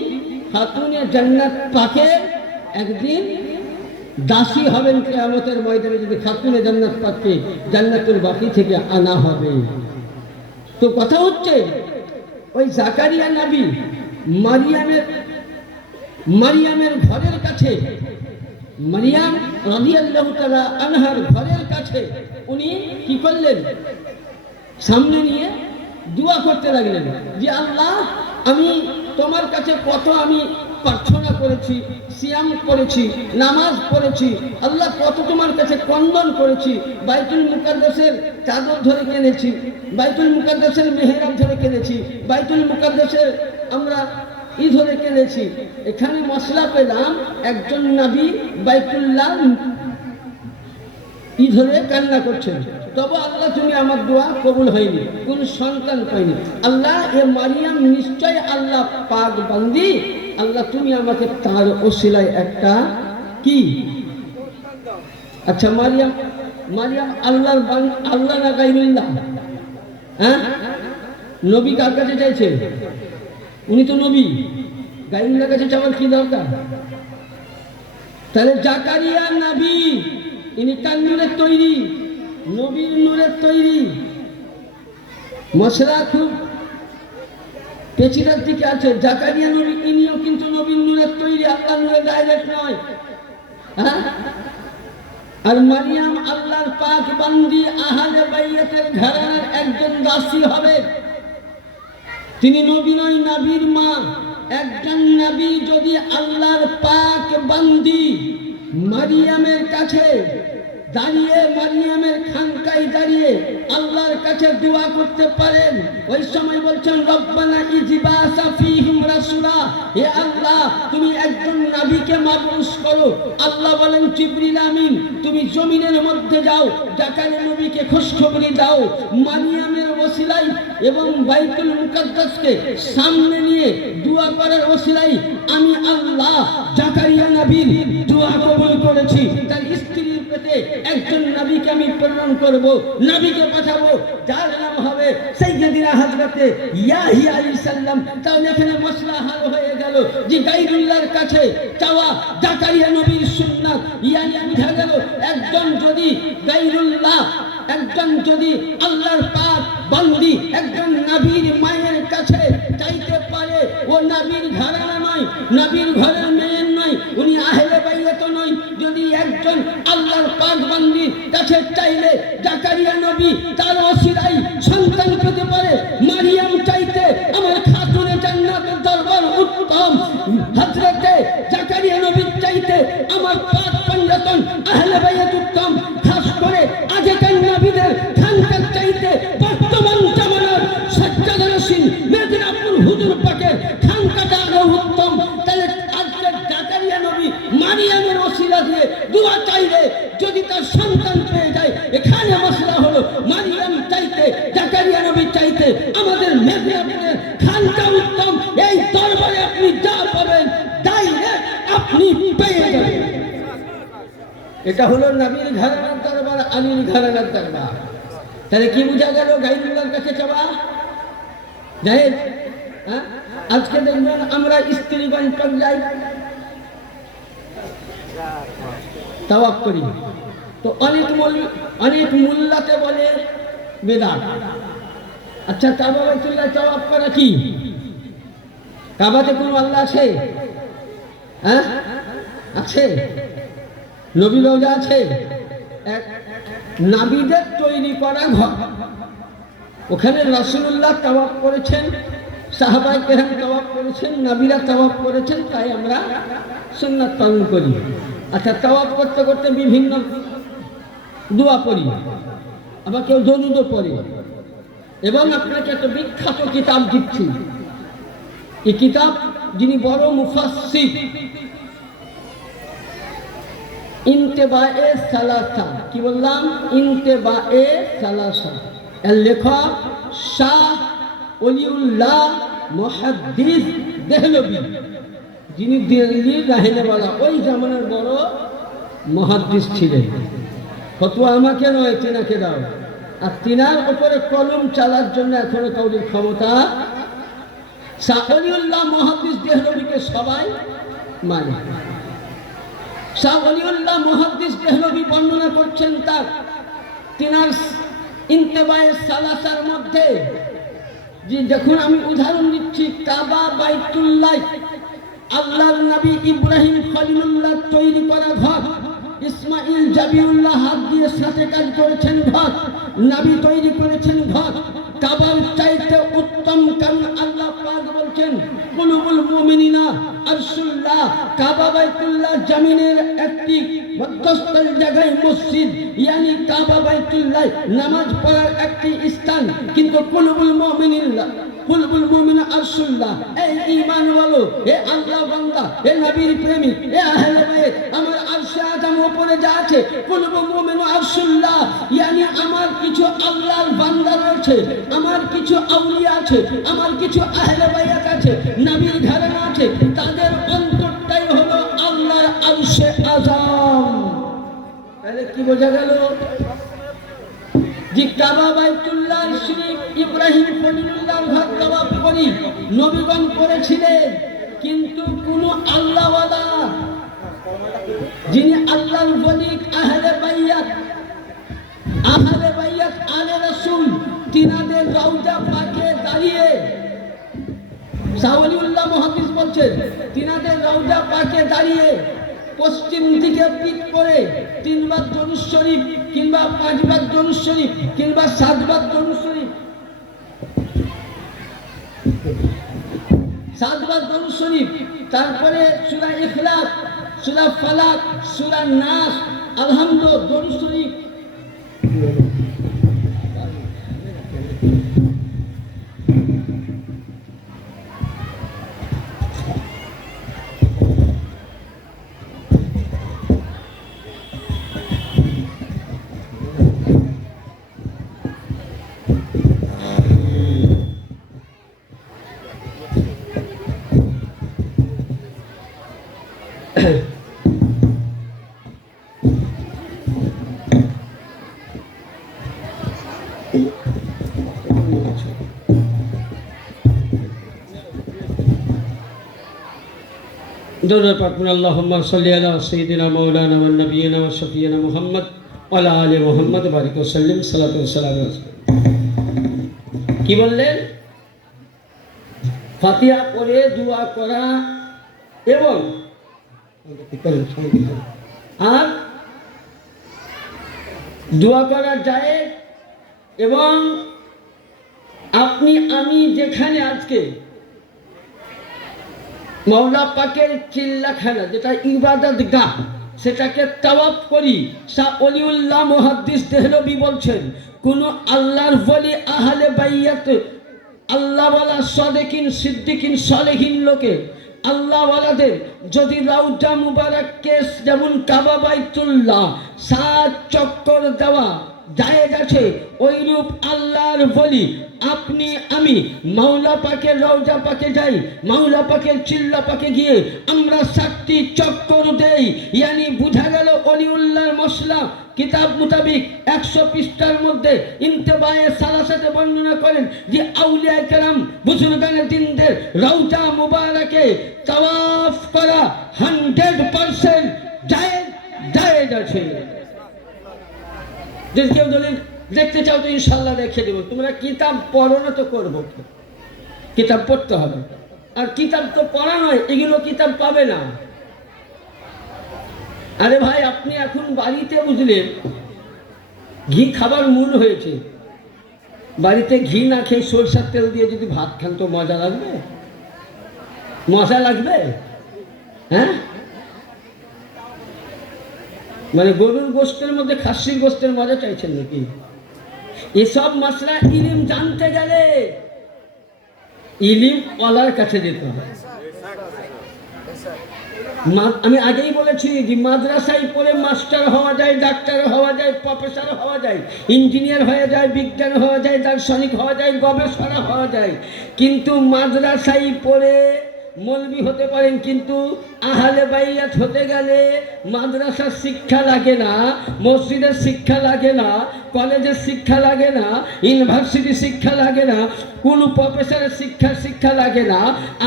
খাতুনে জান্নাত পাকের একদিন দাসী হবেন কিয়ামতের ময়দানে, যদি খাতুনে জান্নাত পাককে জান্নাতুল বাকি থেকে আনা হবে। তো কথা হচ্ছে ওই জাকারিয়া নবী মারিয়ামের ঘরের কাছে, মারিয়াম রাদিয়াল্লাহু তাআলা আনহার ঘরের কাছে উনি কি করলেন? সামনে নিয়ে দোয়া করতে লাগলেন যে আল্লাহ, আমি তোমার কাছে কত আমি প্রার্থনা করেছি, সিয়াম করেছি, নামাজ পড়েছি, আল্লাহ কত তোমার কাছে কন্দন করেছি, বাইতুল মুকাদ্দাসের চাদর ধরে কিনেছি, বাইতুল মুকাদ্দাসের মেহরাব ধরে কিনেছি, বাইতুল মুকাদ্দাসের আমরা ধরে কিনেছি। এখানে মশলা পেলাম একজন নবী বাইতুল্লাহ ধরে কান্না করছেন, তবে আল্লাহ তুমি আমার দোয়া কবুল হয়নি, কোন সন্তান পাইনি। আল্লাহ, এ মারিয়াম নিশ্চয় আল্লাহ পাক বান্দি, আল্লাহ তুমি আমাকে তার ওসিলায় একটা কি, আচ্ছা মারিয়াম আল্লাহর আল্লাহ না গায়রুল্লাহ? হ্যাঁ, নবী কার কাছে চাইছে? উনি তো নবী, গায়রুল্লাহর কাছে চাওয়ার কি দরকার? তাহলে জাকারিয়া নবী, ইনি কার নূরের তৈরি? নবীর নূরের তৈরি। মশলা খুব পেছিনার দিকে আছে। জাকারিয়া নবী ইনিও কিন্তু নবীর নূরের তৈরি, আল্লাহ নূরের ডাইরেক্ট নয়। হ্যাঁ, আর মারিয়াম আল্লাহর পাক বান্দি, আহলে বাইতের ঘরানার একজন দাসী হবে। তিনি নবী নয়, নবীর মা। একজন নবী যদি আল্লাহর পাক বান্দি মারিয়ামের কাছে দাঁড়িয়ে, মারিয়ামের খানকায় দাঁড়িয়ে আল্লাহর কাছে দোয়া করতে পারেন, ওই সময় বলছেন রব্বানা ইজবাসা ফীহিম রাসূলা, হে আল্লাহ তুমি একজন নবীকে মাবউস করো। আল্লাহ বলেন জিবরিল আমিন, তুমি জমিনের মধ্যে যাও, জাকারিয়া নবীকে খুশখবরি দাও, মারিয়ামের ওসিলায় এবং বাইতুল মুকাদ্দাসকে সামনে নিয়ে দোয়া করার ওসিলায় আমি আল্লাহ জাকারিয়া নবীর দোয়া কবুল করেছি। তার স্ত্রীর পেটে একজন নবীকে আমি প্রেরণ করব, নবীকে পাঠাবো, যার নাম হবে সাইয়্যিদনা হযরতে ইয়াহইয়া আলাইহিস সালাম। তাহলে এখানে মাসলা হাল হয়ে গেল যে গায়রুল্লাহর কাছে চাওয়া জাকারিয়া নবীর সুন্নাত। ইয়ানি বুঝা গেল একজন যদি গায়রুল্লাহ, একজন যদি আল্লাহর পাক বান্দি একজন নবীর মায়ের কাছে চাইতে পারে, ও নবীর ঘরানা নয়, নবীর ঘরের মেয়ের নয়, উনি আহলে বাইত নয়। যদি একজন আল্লাহর পাক বান্দির কাছে চাইলে জাকারিয়া নবী তার ওসিলায় সন্তান পেতে পারে। মারিয়াম চাইতে আমার খাতুনে জান্নাতের দরবার উত্তম, হযরতে জাকারিয়া নবী চাইতে আমার পাক পঞ্জাতন আহলে বাইত উত্তম। খাস করে আগেকার নবীদের খানকার চাইতে বর্তমান জামানার সাজ্জাদা রসিন মেদিনীপুর হুজুর পাকের খানকাটা আরো উত্তম। তাহলে আজকে জাকারিয়া নবী মারিয়ামের ওসিলা দিয়ে দোয়া চাইলে যদি তার সন্তান পেয়ে যায়, এখানে মশলা হলো মারিয়াম চাইতে জাকারিয়া নবী চাইতে আমাদের মেদিনীপুরের খানকা উত্তম। এই দরবারে আপনি যা পাবেন ডাইরেক্ট আপনি পেয়ে যাবেন। এটা হলো নবীর ঘরানার দরবার, আলীর ঘরানার দরবার। তাহলে কি বোঝা গেল? গায়রুল্লাহর কাছে চাওয়া জায়েজ। হ্যাঁ, আজকে দেখবেন আমরা স্ত্রীগঞ্জ পর্যায়ে তাওয়াফ করি, তো অনেক মুল্লাতে বলে বেদাত। আচ্ছা, কাবা বাইতুল্লাহ তাওয়াফ করা কি? কাবাতে কোনো আল্লাহ আছে? হ্যাঁ, আছে। নবী রওজা আছে, এক নাবিদের তৈরি করা ঘর, ওখানে রাসূলুল্লাহ তাওয়াফ করেছেন, সাহাবায়ে কেরাম তাওয়াফ করেছেন, নবীরা তাওয়াফ করেছেন, তাই আমরা সুন্নাত পালন করি। আচ্ছা, তাওয়াফ করতে করতে বিভিন্ন দোয়া পড়ি, আবার কেউ দরুদও পড়ে। এবং আপনাকে একটা বিখ্যাত কিতাব দিচ্ছি, এই কিতাব যিনি বড় মুফাসসির ইন্তেবায়ে সালাসা, কি বললাম? ইন্তেবায়ে সালাসা। এর লেখক শাহ ওলিউল্লাহ মুহাদ্দিস দেহলভী, যিনি দিল্লির রাহিনেওয়ালা, ওই জামানার বড় মুহাদ্দিস ছিলেন। ফতোয়া আমাকে নয়, তিনাকে দাও। আর তিনার উপরে কলম চালার জন্য এখনো কাউরির ক্ষমতা। শাহ ওলিউল্লাহ মুহাদ্দিস দেহলভীকে সবাই মানে। শাহ ওলিউল্লাহ মুহাদ্দিস দেহলভী বর্ণনা করছেন তার তিনার ইন্তেবায়ে সালাসার মধ্যে, যে যখন আমি উদাহরণ দিচ্ছি, কাবা বাইতুল্লাহ আল্লাহর নবী ইব্রাহিম খলিলুল্লাহ তৈরি করা ঘর, ইসমাইল জাবিউল্লাহ হাত দিয়ে সাথে কাজ করেছেন ঘর, নবী তৈরি করেছেন ঘর। কাবার চাইতে উত্তম, কারণ আল্লাহ পাক বলছেন কুলুবুল মুমিনিনা আরশুল্লাহ, কাবা বাইতুল্লাহ জমিনের একটি মধ্যস্থল জায়গায় মসজিদ, ইয়ানি কাবা বাইতুল্লাহ নামাজ পড়ার একটি স্থান, কিন্তু কুলুবুল মুমিনিনা কুলুবুল মুমিনা আরশুল্লাহ। এই ঈমান বলো, হে আল্লাহ বান্দা, হে নবীর প্রেমিক, হে আহলে বাইত, আমার আরশে আযম উপরে যা আছে কুলুবুল মুমিনা আরশুল্লাহ, ইয়ানি আমার কিছু আল্লাহর বান্দা রয়েছে, আমার কিছু আউলিয়া আছে, আমার কিছু আহলে বাইত আছে, নবীর ঘরানা আছে, তাদের অন্তরটাই হলো আল্লাহর আরশে আযম। তাহলে কি বোঝা গেল? যে কাবা বাইতুল্লাহ শরীফ ইব্রাহিম খলিলুল্লাহর ঘর তওয়াফ করি নবীগণ করেছিলেন, কিন্তু কোন আল্লাহওয়ালা, যিনি আল্লাহর ওলি, আহলে বাইত আলে রাসূল, তিনাদের রওজা পাকে দাঁড়িয়ে, শাহ ওলিউল্লাহ মুহাদ্দিস বলছেন, তিনাদের রওজা পাকে দাঁড়িয়ে পশ্চিম দিকে পিঠ করে 3 বার দরুদ শরীফ কিংবা 5 বার দরুদ শরীফ কিংবা 7 বার দরুদ শরীফ, 7 বার দরুদ শরীফ, তারপরে সূরা ইখলাস, সূরা ফালাক, সূরা নাস, আলহামদুলিল্লাহ দরুদ শরীফ। দরুদ পাক পড়ুন, আল্লাহুম্মা সাল্লি আলা সাইয়্যিদিনা মাওলানা ওয়া নাবিয়িনা ওয়া শাফিয়িনা মুহাম্মদ ওয়া আলা আলি মুহাম্মদ বারিক ওয়া সাল্লিম। সালাতু ওয়া সালাম। কি বললেন? ফাতিহা পড়ে দোয়া করা এবং আর দোয়া করা যায়, এবং আপনি আমি যেখানে আজকে মাওলা পাকের চিল্লাখানা, যেটা ইবাদত গাহ, সেটাকে তাওয়াফ করি। শাহ ওলিউল্লাহ মুহাদ্দিস দেহলভী বলছেন, কোন আল্লাহর ওলি, আহলে বাইত, আল্লাহওয়ালা সাদেকিন সিদ্দিকিন সালেহিন লোকে, আল্লাহওয়ালাদের যদি রওজা মুবারককে যেমন কাবা বাইতুল্লাহ 7 চক্কর দেওয়া জায়েজ আছে, ওইরূপ আল্লাহর ওলি আপনি আমি মাওলা পাকের রওজা পাকে যাই, মাওলা পাকের চিল্লা পাকে গিয়ে আমরা 7টি চক্কর দেই। ইয়ানি বুঝা গেল ওলিউল্লাহর মশলা কিতাব মোতাবিক 100 পৃষ্ঠার মধ্যে ইন্তেবায়ে সালাসাতে বর্ণনা করেন যে আউলিয়া কেরাম বুজুর্গানে দিনদের রওজা মুবারকে তাওয়াফ করা 100% জায়েজ আছে। যদি কেউ দলিল দেখতে চাও তো ইনশাল্লাহ রেখে দেবো। তোমরা কিতাব পড়ো না তো করবো, কিতাব পড়তে হবে। আর কিতাব তো পড়া নয়, এগুলো কিতাব পাবে না। আরে ভাই, আপনি এখন বাড়িতে বুঝলেন ঘি খাবার মন হয়েছে, বাড়িতে ঘি না খেয়ে সরষের তেল দিয়ে যদি ভাত খান তো মজা লাগবে? মজা লাগবে? হ্যাঁ, মানে গরুর গোশতের মধ্যে খাসির গোশতের মজা চাইছেন নাকি? এসব মশলা ইলিম জানতে গেলে ইলিম ওয়ালার কাছে যেতে হবে। আমি আগেই বলেছি যে মাদ্রাসায় পড়ে মাস্টার হওয়া যায়, ডাক্তার হওয়া যায়, প্রফেসর হওয়া যায়, ইঞ্জিনিয়ার হয়ে যায়, বিজ্ঞান হওয়া যায়, দার্শনিক হওয়া যায়, গবেষণা হওয়া যায়। কিন্তু মাদ্রাসায় পড়ে মৌলবি হতে পারেন, কিন্তু আহলে বাইয়াত হতে গেলে মাদ্রাসার শিক্ষা লাগে না, মসজিদের শিক্ষা লাগে না, কলেজের শিক্ষা লাগে না, ইউনিভার্সিটির শিক্ষা লাগে না, কোনো প্রফেসরের শিক্ষা লাগে না।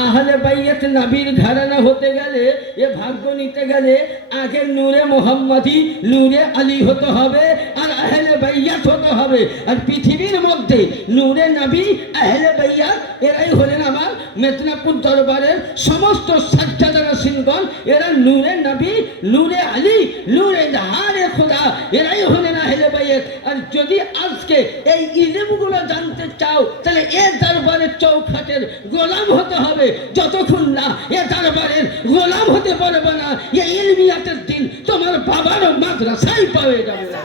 আহলে বাইয়াত নবীর ঘরানা হতে গেলে, এ ভাগ্য নিতে গেলে আগে নূরে মোহাম্মদী, নূরে আলী হতে হবে, আর আহলে বাইয়াত হতে হবে। আর পৃথিবীর মধ্যে নূরে নবী, আহলে বাইয়াত এরাই হলেন আমার মেদিনীপুর দরবারের সমস্ত সাজ্জাদারা সিনগণ। এরা নূরে নবী, নূরে আলী, নূরে জাহারে খোদা, এরাই হলেন আহলে বাইত। আর যদি আজকে এই ইলমগুলো জানতে চাও, তাহলে এ দরবারের চৌখাটের গোলাম হতে হবে। যতক্ষণ না এ দরবারের গোলাম হতে পারবে না, এই ইলমিয়াতের দিন তোমার বাবারও মাদ্রাসায় পাওয়া যাবে না।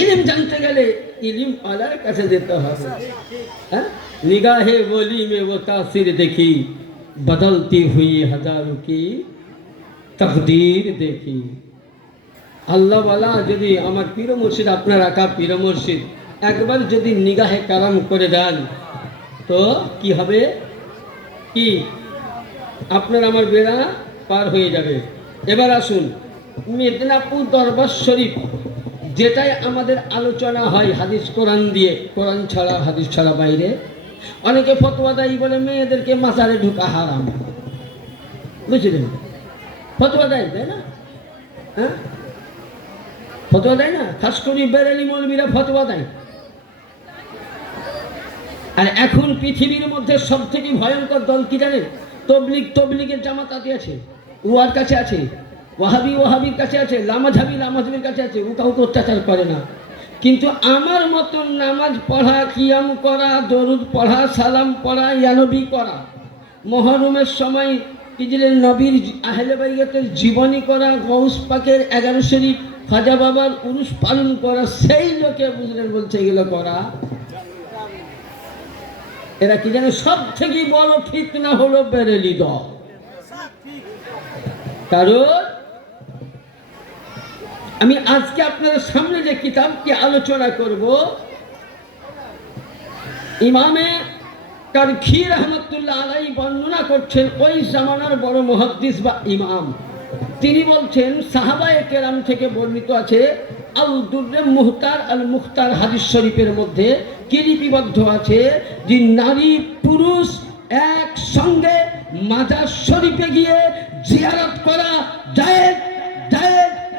ইলম জানতে গেলে ইলম আলার কাছে যেতে হবে। হ্যাঁ, निगाहे बोली में वो तासीर देखी, बदलती हुई हजारों की तकदीर देखी। আল্লাহ वाला যদি আমার পীর মুর্শিদ, আপনার আকা পীর মুর্শিদ একবার যদি নিগাহে কালাম করে দেন, তো কি হবে? কি আপনার আমার বেড়া পার হয়ে যাবে। এবার আসুন মেদিনীপুর দরবার শরীফ, যেটাই আমাদের আলোচনা হয় হাদিস কোরআন দিয়ে, কোরআন ছাড়া হাদিস ছাড়া বাইরে। অনেকে ফতোয়া দেয়, বলে মেয়েদেরকে মাজারে ঢোকা হারাম, বুঝলেন? ফতোয়া দেয়, তাই না? হ্যাঁ, ফতোয়া দেয় না, খাস করে বেরেলি মৌলবীরা ফতোয়া দেয়। আর এখন পৃথিবীর মধ্যে সব থেকে ভয়ঙ্কর দল কি জানেন? তবলিগের জামাতাতে আছে, উয়ার কাছে আছে, ওয়াহাবির কাছে আছে, লামাঝাবির কাছে আছে। ও কাউকে অত্যাচার করে না, কিন্তু আমার মতন নামাজ পড়া, কিয়াম করা, দরুদ পড়া, সালাম পড়া, ইয়ানবী করা, মহরমের সময় ইজলের নবীর আহলে বাইয়াতের জীবনী করা, গৌস পাকের 11 শরীফ, খাজা বাবার উরুস পালন করা, সেই লোকে বুঝলেন বলছে এগুলো করা। এরা কি জানে? সব থেকে বড় ফিতনা হলো বেরেলি দল। কারণ আমি আজকে আপনাদের সামনে যে কিতাবটি আলোচনা করব, ইমামে কারখি রহমতুল্লাহ আলাইহি বর্ণনা করছেন, ওই জামানার বড় মুহাদ্দিস বা ইমাম। তিনি বলছেন, সাহাবায়ে কেরাম থেকে বর্ণিত আছে, আল দুররে মুহতার আল মুখতার হাদিস শরীফের মধ্যে কি লিপিবদ্ধ আছে যে নারী পুরুষ একসঙ্গে মাজার শরীফে গিয়ে জিয়ারত করা জায়েজ,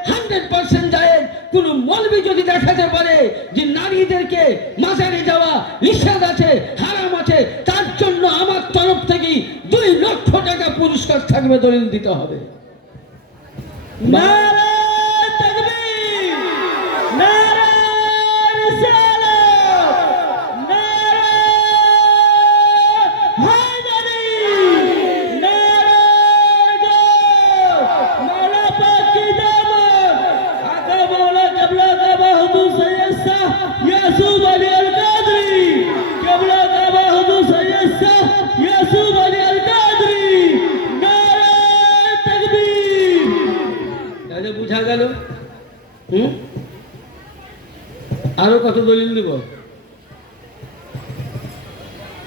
100% জায়েজ। কোন মৌলবি যদি দেখাতে পারে যে নারীদেরকে মাজারে যাওয়া নিষেধ আছে, হারাম আছে, তার জন্য আমার তরফ থেকে 2 লক্ষ টাকা পুরস্কার থাকবে, দলিল দিতে হবে। নারে তাকবীর, নারে রিসালাত, নারে হায়দারি, নারে গো মাওলা পাক কি দামত, আকা মাওলা কিবলা কাবা হুজুর সৈয়দ শাহ ইয়াসুফ আলী আল কাদরি, কিবলা কাবা হুজুর সৈয়দ শাহ ইয়াসুফ আলী আল কাদরি, নারে তাকবীর। তাহলে বুঝা গেল। আরো কত দলিল দিব?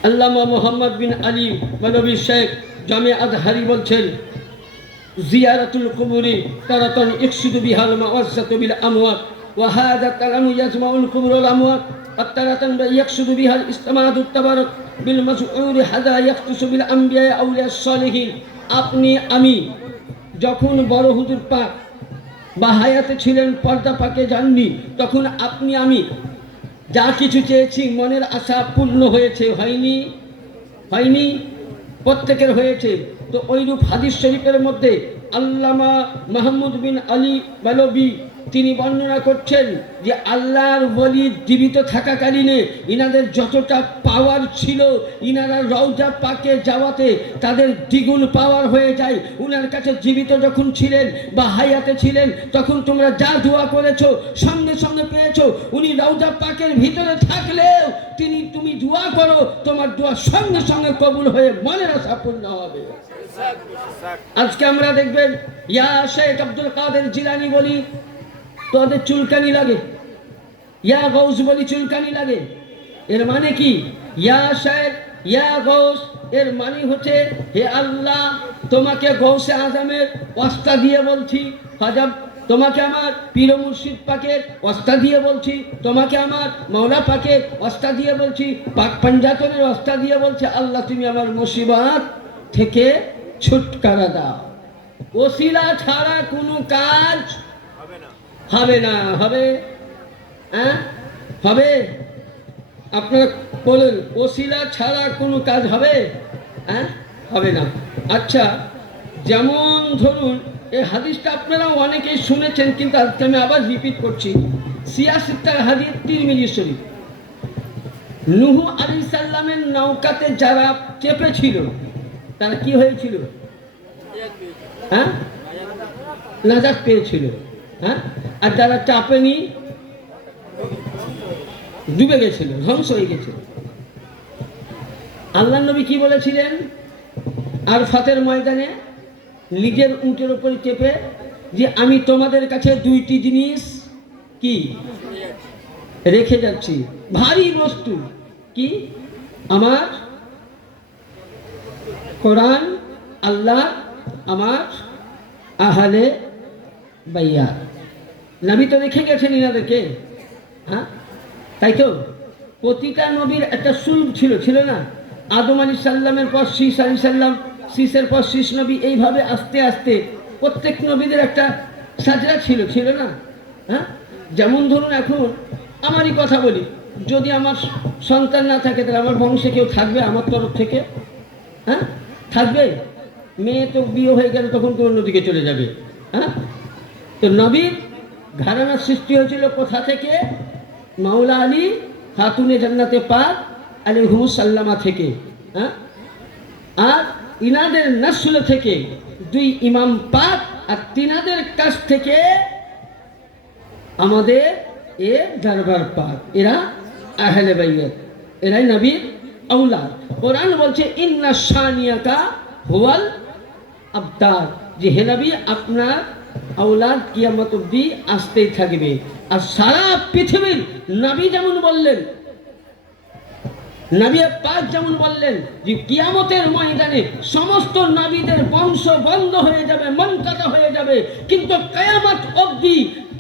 আল্লামা মোহাম্মদ বিন আলী মানবী শেখ জামে আজহারি বলছেন, জিয়ারাতুল কুবুরি তারাতান ইকসিদু বিহাল মাওয়াজ্জাতু বিল আমওয়াত, ওয়া হাযা কালামু ইয়াজমাউল কুবুরুল আমওয়াত, আতারাতান ইয়াকসিদু বিহাল ইসতিমাদুত তাবারুক বিল মাসউর, হাযা ইয়াখতুসু বিল আমবিয়া আউলিয়া সালিহিন। আপনি আমি যখন বড় হুজুর পাক বা হায়াতে ছিলেন, পর্দা পাকে যাননি, তখন আপনি আমি যা কিছু চেয়েছি, মনের আশা পূর্ণ হয়েছে, হয়নি? প্রত্যেকের হয়েছে। তো ওইরূপ হাদিস শরীফের মধ্যে আল্লামা মাহমুদ বিন আলী বালবি তিনি বর্ণনা করছেন যে আল্লাহর ওলি জীবিত থাকাকালীনে ইনাদের যতটা পাওয়ার ছিল, ইনারা রওজা পাকে যাওয়াতে তাদের দ্বিগুণ পাওয়ার হয়ে যায়। উনার কাছে জীবিত যখন ছিলেন বা হায়াতে ছিলেন, তখন তোমরা যা দোয়া করেছো সঙ্গে সঙ্গে পেয়েছো। উনি রওজা পাকের ভিতরে থাকলেও তুমি দোয়া করো, তোমার দোয়া সঙ্গে সঙ্গে কবুল হয়ে মনের আশা পূর্ণ হবে। আজকে আমরা দেখবেন ইয়া শেখ আব্দুল কাদের জিলানী বলি তোদের চুলকানি লাগে, ইয়া গৌস বলি চুলকানি লাগে। এর মানে কি? ইয়া শেখ ইয়া গৌস এর মানে হচ্ছে হে আল্লাহ, তোমাকে গৌসে আজমের ওয়াস্তা দিয়ে বলছি, হযরত তোমাকে আমার পীর মুর্শিদ পাকের ওয়াস্তা দিয়ে বলছি, তোমাকে আমার মাওলা পাকের ওয়াস্তা দিয়ে বলছি, পাক পাঞ্জাতনের ওয়াস্তা দিয়ে বলছে, আল্লাহ তুমি আমার মুসিবত থেকে ছুটকারা দাও। ওসিলা ছাড়া কোনো কাজ হবে না। হবে? হ্যাঁ হবে? আপনারা বলেন, ওসিলা ছাড়া কোনো কাজ হবে? হ্যাঁ হবে না। আচ্ছা, যেমন ধরুন এই হাদিসটা আপনারা অনেকেই শুনেছেন, কিন্তু আজকে আমি আবার রিপিট করছি। 86 হাদিস তিরমিজি শরীফ। নূহ আলাইহিস সালামের নৌকাতে যারা চেপেছিল তারা কি হয়েছিল? হ্যাঁ নাজাত পেয়েছিল। হ্যাঁ, আর যারা চাপেনি ডুবে গেছিল, ধ্বংস হয়ে গেছিল। আল্লাহ নবী কি বলেছিলেন আরফাতের ময়দানে নিজের উটের উপরে চেপে, যে আমি তোমাদের কাছে দুইটি জিনিস কি রেখে যাচ্ছি, ভারী বস্তু। কি? আমার কোরআন, আল্লাহ, আমার আহলে বাইয়াত। নবী তো রেখে গেছেন ইনাদেরকে। হ্যাঁ তাই তো? প্রতিটা নবীর একটা সুলভ ছিল না? আদম আলাইহিস সালামের পর শীষ আলাইহিস সালাম, শীষের পর শীষ নবী, এইভাবে আস্তে আস্তে প্রত্যেক নবীদের একটা সাজরা ছিল না? হ্যাঁ, যেমন ধরুন এখন আমারই কথা বলি, যদি আমার সন্তান না থাকে তাহলে আমার বংশে কেউ থাকবে আমার তরফ থেকে? হ্যাঁ থাকবে? মেয়ে তো বিয়ে হয়ে গেলে তখন তো অন্যদিকে চলে যাবে। হ্যাঁ, তো নবীর ঘরানার সৃষ্টি হয়েছিল কোথা থেকে? মাওলা আলী খাতুনে জান্নাতে পাক আলাইহিস সালামা থেকে। হ্যাঁ, আর ইনাদের নসল থেকে দুই ইমাম পাক, আর তিনাদের কাছ থেকে আমাদের এ দরবার পাক। এরা আহলে বাইত, এরাই নবীর আওলাদ। কোরআন বলছে ইন্না শানিয়াকা হুয়াল আবতার, যে হে নবী আপনার আওলাদ কিয়ামত অবধি আসতেই থাকবে। আর সারা পৃথিবীর নবী যেমন বললেন, নবী পাক যেমন বললেন যে কিয়ামতের ময়দানে সমস্ত নবীদের বংশ বন্ধ হয়ে যাবে, মনকাতা হয়ে যাবে, কিন্তু কিয়ামত অবধি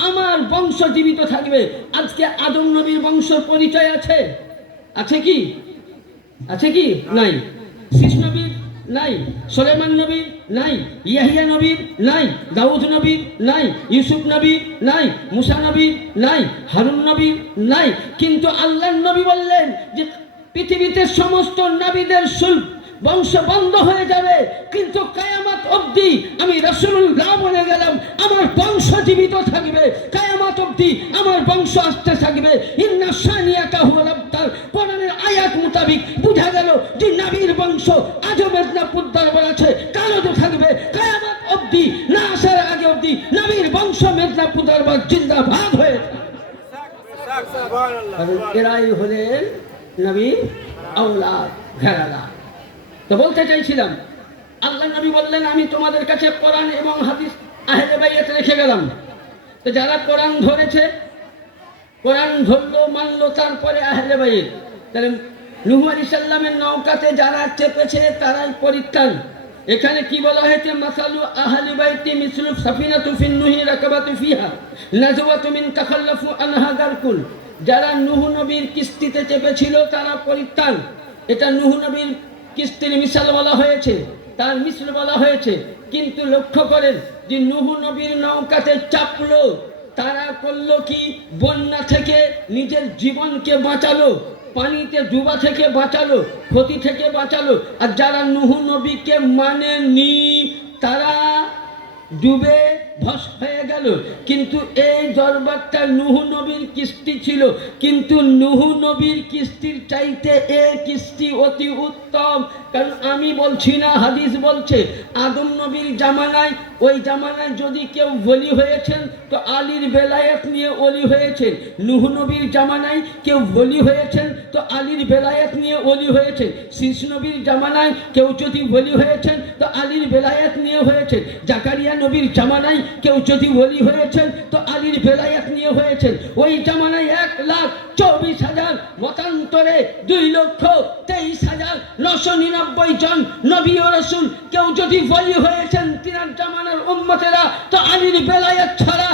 আমার বংশ জীবিত থাকবে। আজকে আদম নবীর বংশ পরিচয় আছে? আছে কি? আছে কি? নাই। শীষ নবীর নাই, সুলাইমান নবীর নাই, ইয়াহিয়া নবীর নাই, দাউদ নবীর নাই, ইউসুফ নবীর নাই, মুসা নবীর নাই, হারুন নবীর নাই। কিন্তু আল্লাহর নবী বললেন যে পৃথিবীতে সমস্ত নবীদের সুলভ বংশ বন্ধ হয়ে যাবে, কিন্তু কিয়ামত অবধি আমি রাসূলুল্লাহ বলে গেলাম আমার বংশ জীবিত থাকবে। কিয়ামত অবধি আমার বংশ আসতে থাকবে। ইন্না শানিয়াকা হুয়াল আবতার, কোরআনের আয়াত মোতাবেক বোঝা গেল যে নবীর বংশ আজও মেদিনীপুর দরবার আছে, কালও থাকবে। কিয়ামত অবধি না আসার আগে অবধি নবীর বংশ মেদিনীপুর দরবার জিন্দাবাদ হয়ে এরাই হলেন নবীর আওলাদ, ঘরানা। তো বলতে চাইছিলাম, আল্লাহ নবী বললেন আমি তোমাদের কাছে কোরআন এবং হাদিস আহলে বাইত রেখে গেলাম। তো যারা কোরআন ধরেছে, কোরআন ধরলো মানলো, তারপরে আহলে বাইত। তাহলে নূহ আলাইহিস সালামের নৌকাতে যারা চেপেছে তারাই পরিত্রাণ। এখানে কি বলা হয়েছে? মাসালু আহলি বাইতি মিসলু সাফিনাতু ফিন নূহি রাকাবাতু ফিহা নাজওয়াতু মিন তাখাল্লাফু আনহা গারকুল। যারা নূহ নবীর কিস্তিতে চেপেছিল তারা পরিত্রাণ। এটা নূহ নবীর কিস্তির মিসাল বলা হয়েছে, তার মিসল বলা হয়েছে। কিন্তু লক্ষ্য করেন যে নূহ নবীর নৌকাতে চাপলো, তারা করলো কি? বন্যা থেকে নিজের জীবনকে বাঁচালো, পানিতে ডুবা থেকে বাঁচালো, ক্ষতি থেকে বাঁচালো। আর যারা নূহ নবীকে মানেনি তারা ডুবে ধস হয়ে গেল। কিন্তু এই দরবারটা নূহ নবীর কিস্তি ছিল, কিন্তু নূহ নবীর কিস্তির চাইতে এই কিস্তি অতি উত্তম। কারণ আমি বলছি না, হাদিস বলছে আদম নবীর জামানায়, ওই জামানায় যদি কেউ ওলি হয়েছেন তো আলীর বেলায়েত নিয়ে ওলি হয়েছেন। নূহ নবীর জামানায় কেউ ওলি হয়েছেন তো আলীর বেলায়েত নিয়ে ওলি হয়েছেন। শীষ নবীর জামানায় কেউ যদি ওলি হয়েছেন তো আলীর বেলায়েত নিয়ে হয়েছেন। জাকারিয়া নবীর জামানায় কেউ যদি ওলি হয়েছেন তো আলীর বেলায়েত নিয়ে হয়েছেন। ওই জামানায় 1,24,000 মতান্তরে 2,23,999 জন নবী ও রাসূল কেউ যদি ওলি হয়েছেন তিনার জামানার উম্মতেরা, তো আলীর বেলায়েত ছাড়া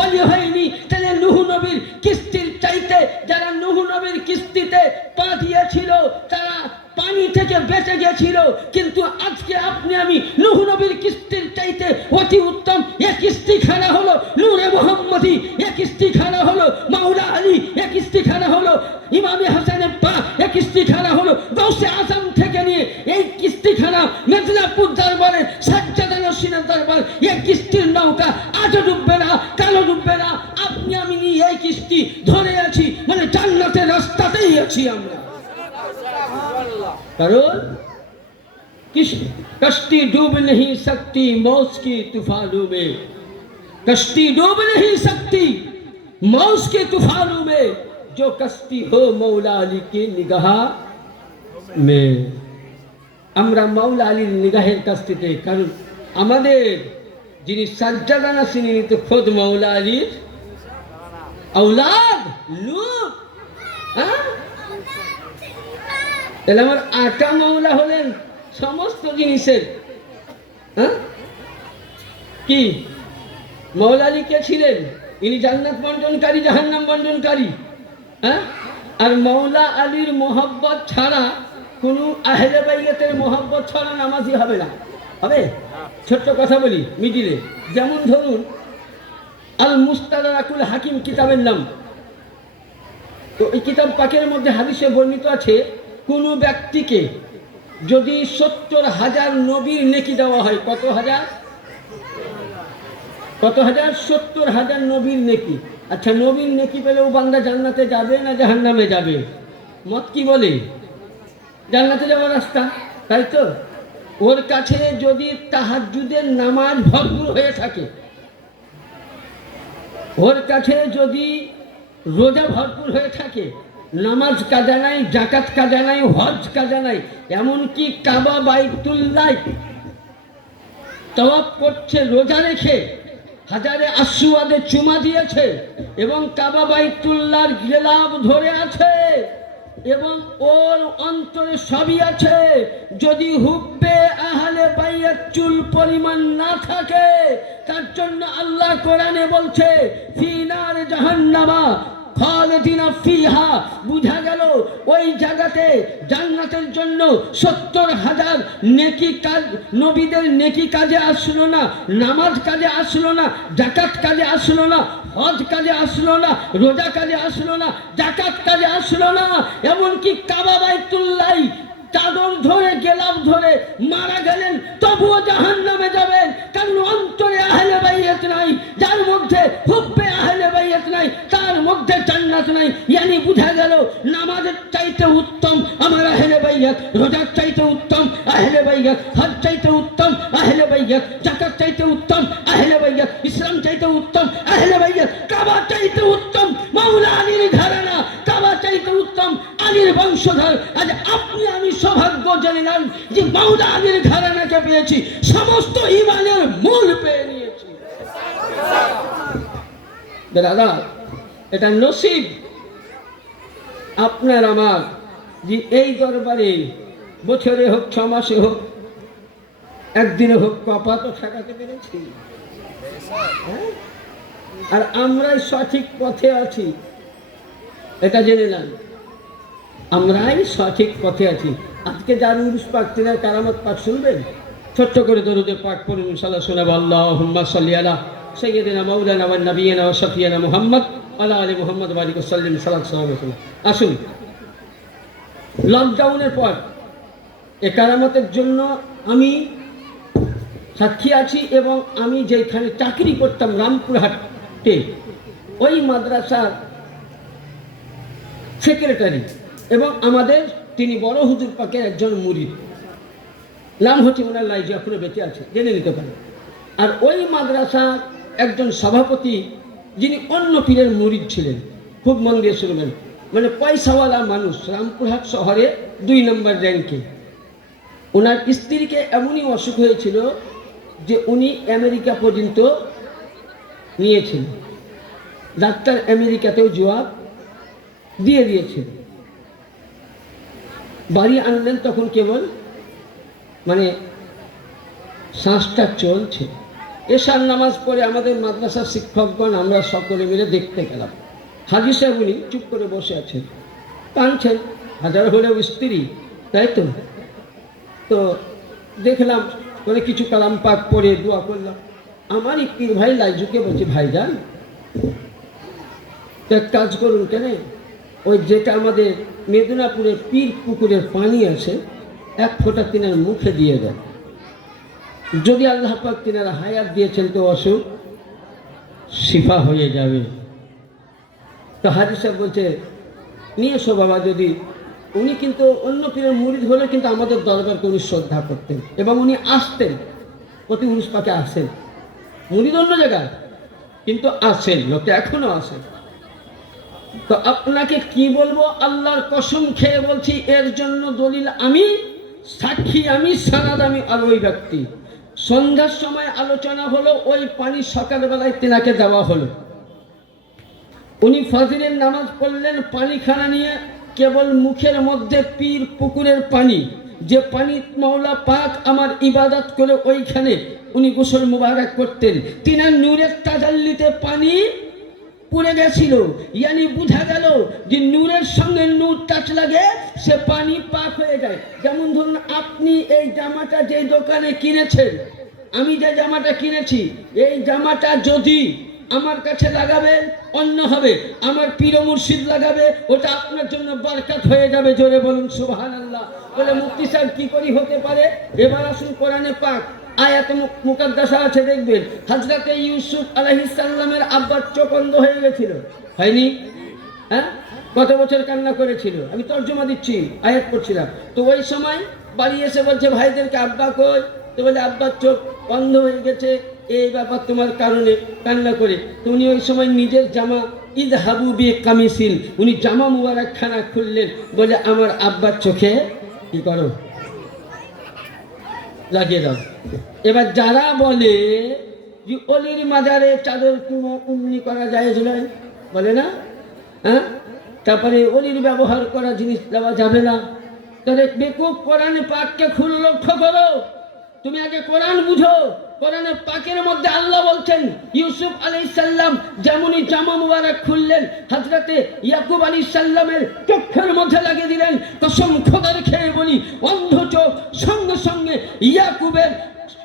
ওলি হয়নি। তাহলে নূহ নবীর কিস্তির চাইতে, যারা নূহ নবীর কিস্তিতে পা দিয়েছিল তারা পানি থেকে বেঁচে গেছিল। কিন্তু আজকে আপনি আমি নূহ নবীর কিস্তির চাইতে অতি উত্তম এক কিস্তিখানা হলো নূরে মুহাম্মদী, এক কিস্তিখানা হলো মাওলা আলী, এক কিস্তিখানা হলো ইমামে হাসানের পা, এক কিস্তিখানা হলো গৌসে আজম থেকে নিয়ে এই কিস্তিখানা মেদিনীপুর দরবারে সাজ্জাদা নসিনের দরবার। এই কিস্তির নৌকা আজও ডুববে না, কালো ডুববে না। আপনি আমি নিয়ে এই কিস্তি ধরে আছি, মানে জান্নাতের রাস্তাতেই আছি আমরা। কারণ कश्ती डूब नहीं सकती मौज की तूफानों में, कश्ती डूब नहीं सकती मौज के तूफानों में, जो कश्ती हो मौला अली की निगाह में। আমরা মাওলা আলীর নিগাহের কাস্তিতে, কারণ আমাদের যিনি সাজ্জাদা নাসিনী তো খোদ মাওলা আলীর औलाद লুত। তাহলে আমার আকা মাওলা হলেন সমস্ত জিনিসের। কি মাওলা আলী কে ছিলেন? ইনি জান্নাত বন্টনকারী, জাহান্নাম বন্টনকারী। আর মাওলা আলীর মোহব্বত ছাড়া, কোনো আহলে বাইতের মোহব্বত ছাড়া নামাজি হবে না। হবে? ছোট্ট কথা বলি মিডিলে, যেমন ধরুন আল মুস্তাদরাকুল হাকিম কিতাবের নাম। তো এই কিতাব পাকের মধ্যে হাদিসে বর্ণিত আছে, কোন ব্যক্তিকে যদি 70,000 নবীর নেকি দেওয়া হয়, কত হাজার? 70,000 নবীর নেকি। আচ্ছা, নবীর নেকি পেলেও বান্দা জান্নাতে যাবে না জাহান্নামে যাবে? মত কি বলে? জান্নাতে যাওয়ার রাস্তা, তাই তো? ওর কাছে যদি তাহাজ্জুদের নামাজ ভরপুর হয়ে থাকে, ওর কাছে যদি রোজা ভরপুর হয়ে থাকে, নামাজ কাজা নাই, জাকাত কাজা নাই, হজ কাজা নাই, এমনকি কাবা বাইতুল্লাহ তওয়াফ করছে রোজা রেখে, হাজারে আসওয়াদে চুমা দিয়েছে এবং কাবা বাইতুল্লাহর গিলাফ ধরে আছে এবং ওর অন্তরে সবই আছে, যদি হুব্বে আহলে বাইত চুল পরিমাণ না থাকে, তার জন্য আল্লাহ কোরআনে বলছে ফি নার জাহান্নামা খালিদিনা ফিহা। বুঝা গেল ওই জায়গাতে জান্নাতের জন্য 70,000 নেকি কাজ, নবীদের নেকি কাজে আসলো না, নামাজ কাজে আসলো না, জাকাত কাজে আসলো না, হজ কাজে আসলো না, রোজা কাজে আসলো না, জাকাত কাজে আসলো না, এমনকি কাবা বাইতুল্লাহ চাদর ধরে গেলাম ধরে মারা গেলেন, তবুও জাহান্নামে যাবেন। কারণ অন্তরে আহলে বাইত নাই, যার মধ্যে হুব্বে আহলে বাইত নাই, তার মধ্যে জান্নাত নাই। ইয়ানি বুঝা গেল নামাজের চাইতে উত্তম আমার আহলে বাইত, রোজার চাইতে উত্তম আহলে বাইত, হজ চাইতে উত্তম আহলে বাইত, জাকাত চাইতে উত্তম আহলে বাইত, ইসলাম চাইতে উত্তম আহলে বাইত, কাবা চাইতে উত্তম মাওলা আলীর ঘরানা, কাবা চাইতে উত্তম আলীর বংশধর। আজ আপনি আমি সৌভাগ্য জানিলাম যে মাওলা আলীর ঘরানাকে পেয়েছি, সমস্ত ঈমানের মূল পেয়ে নিয়েছি। দাদা, এটা নসিব আপনার আমার যে এই দরবারে বছরে হোক, 6 মাসে হোক, একদিনে হোক, কপা তো ঠেকাতে পেরেছি। আর আমরাই সঠিক পথে আছি, এটা জেনে নেন, আমরাই সঠিক পথে আছি। আজকে যার উরুস পাক, তিনার কারামত পাক শুনবেন, ছোট্ট করে দরুদে পাক পড়ুন, ইনশাআল্লাহ শোনাবো। আল্লাহুম্মা সাল্লি আলা সাইয়্যিদিনা মাওলানা ওয়া নাবিয়িনা ওয়া শাফিয়ানা মুহাম্মদ আলা আলি মুহাম্মদ ওয়া বারিক ওয়া সাল্লিম। সাল্লাল্লাহু আলাইহি ওয়াসাল্লাম। আসুন, লকডাউনের পর এ কারামতের জন্য আমি সাক্ষী আছি। এবং আমি যেখানে চাকরি করতাম রামপুরহাটে, ওই মাদ্রাসার সেক্রেটারি এবং আমাদের তিনি বড় হুজুর পাকের একজন মুরিদ, নাম হচ্ছে ওনার লাইজি, এখনো বেঁচে আছে, জেনে নিতে পারে। আর ওই মাদ্রাসার একজন সভাপতি যিনি অন্য পীরের মুরিদ ছিলেন, খুব মন দিয়ে শুনবেন, মানে পয়সাওয়ালা মানুষ, রামপুরহাট শহরে 2 নম্বর র্যাঙ্কে। ওনার স্ত্রীকে এমনই অসুখ হয়েছিল যে উনি আমেরিকা পর্যন্ত নিয়েছেন, ডাক্তার আমেরিকাতেও জবাব দিয়ে দিয়েছেন। বাড়ি আনলেন তখন কেবল মানে শ্বাসটা চলছে। এশার নামাজ পড়ে আমাদের মাদ্রাসার শিক্ষকগণ আমরা সকলে মিলে দেখতে গেলাম। হাজি সাহেব উনি চুপ করে বসে আছেন, কাঁদছেন, হাজার হলেও স্ত্রী, তাই তো। তো দেখলাম মানে কিছু কালাম পাক পড়ে দোয়া করলাম। আমারই পীর ভাই লাইজুকে বলছি, ভাইজান এক কাজ করুন, কেন ওই যেটা আমাদের মেদিনীপুরের পীর পুকুরের পানি আছে, 1 ফোঁটা তিনার মুখে দিয়ে দেন, যদি আল্লাহ পাক তিনারা হায়াত দিয়েছেন তো অসুখ শিফা হয়ে যাবে। তো হাজি সাহেব বলছে নিয়ে এসো বাবা। যদি উনি কিন্তু অন্য পীরের মুরিদ হলে কিন্তু আমাদের দরবারকে উনি শ্রদ্ধা করতেন এবং উনি আসতেন, প্রতি উরুস পাকে আসেন। মুরিদ অন্য জায়গায় কিন্তু আসেন, লোকে এখনো আসেন। তো আপনাকে কি বলবো, আল্লাহর কসম খেয়ে বলছি, এর জন্য দলিল আমি, সাক্ষী আমি, সারাদ আমি। আর ওই ব্যক্তি সন্ধ্যার সময় আলোচনা হলো, ওই পানি সকালবেলায় তেনাকে দেওয়া হলো। উনি ফজরের নামাজ পড়লেন, পানিখানা নিয়ে কেবল মুখের মধ্যে পীর পুকুরের পানি, যে পানি মাওলা পাক আমার ইবাদত করে ওইখানে উনি গোসল মুবারক করতেন, তিনার নূরের তাজাল্লিতে পানি পড়ে গেছিল। ইয়ানি বোঝা গেল যে নূরের সঙ্গে নূর টাচ লাগে, সে পানি পাক হয়ে যায়। যেমন ধরুন আপনি এই জামাটা যে দোকানে কিনেছেন, আমি যে জামাটা কিনেছি, এই জামাটা যদি আমার কাছে লাগাবেন অন্য হবে, আমার পীর মুর্শিদ লাগাবে, ওটা আপনার জন্য বরকত হয়ে যাবে। জোরে বলুন সুবহানাল্লাহ। বলে মুফতি সাহেব কি করি হতে পারে? এবার আসুন কোরআনে পাক, আয়াতে মুকাদ্দাসা আছে, দেখবেন হযরতে ইউসুফ আলাইহিস সালামের আব্বার চোখ অন্ধ হয়ে গেছিল, হয়নি? হ্যাঁ, কত বছর কান্না করেছিল, আমি তর্জমা দিচ্ছি, আয়াত পড়ছিলাম। তো ওই সময় বাড়ি এসে বলছে ভাইদেরকে, আব্বা কই? তো বলে আব্বার চোখ অন্ধ হয়ে গেছে, এই ব্যাপার তোমার কারণে কান্না করে। তো উনি ওই সময় নিজের জামা ইযহাবু বি কামিসিল, উনি জামা মুবারক খানা খুললেন, বলে আমার আব্বার চোখে কি করো, লাগিয়ে দাও। এবার যারা বলে যে অলির মাজারে চাদর কুমনি করা যায় নয়, বলে না, হ্যাঁ, তারপরে অলির ব্যবহার করা জিনিস দেওয়া যাবে না, তাহলে বেকুব কোরআনে পাককে খুলে লক্ষ্য করো। তুমি আগে কোরআন বুঝো। কোরআনে পাকের মধ্যে আল্লাহ বলছেন ইউসুফ আলাইহিস সালাম যেমনই জামা মুবারক খুললেন, হযরতে ইয়াকুব আলাইহিস সালামের চোখের মধ্যে লাগিয়ে দিলেন। কসম খোদার খেয়ে বলি, অন্ধ চোখ সঙ্গে সঙ্গে ইয়াকুবের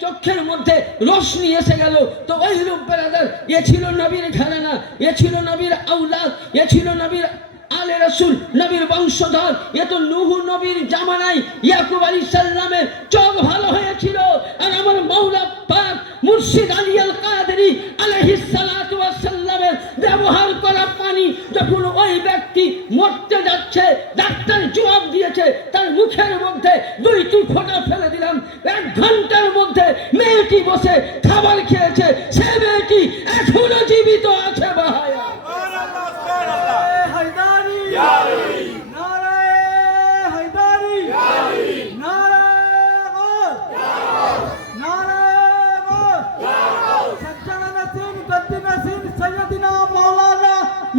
চোখের মধ্যে রোশনি এসে গেল। তো ওই রূপ বেরাদার, এ ছিল নবীর ঘরানা, এ ছিল নবীর আওলাদ, এ ছিল নবীর আলে রাসূল, নবীর বংশধর। এ তো নূহ নবীর জামানায় ইয়াকুব আলাইহিস সালামের চোখ ভালো হয়েছিল। আর আমার মাওলা পাক মুর্শিদ আলী আল কাদেরী আলাইহিস সালাতু ওয়াস সালামের ব্যবহার করা পানি যখন ওই ব্যক্তি মরতে যাচ্ছে, ডাক্তার জবাব দিয়েছে তার মুখের মধ্যে 2টি ফোঁটা ফেলে দিলাম, 1 ঘন্টার মধ্যে মেয়েটি বসে খাবার খেয়েছে, সে মেয়েটি এখনো জীবিত আছে। ভাইয়া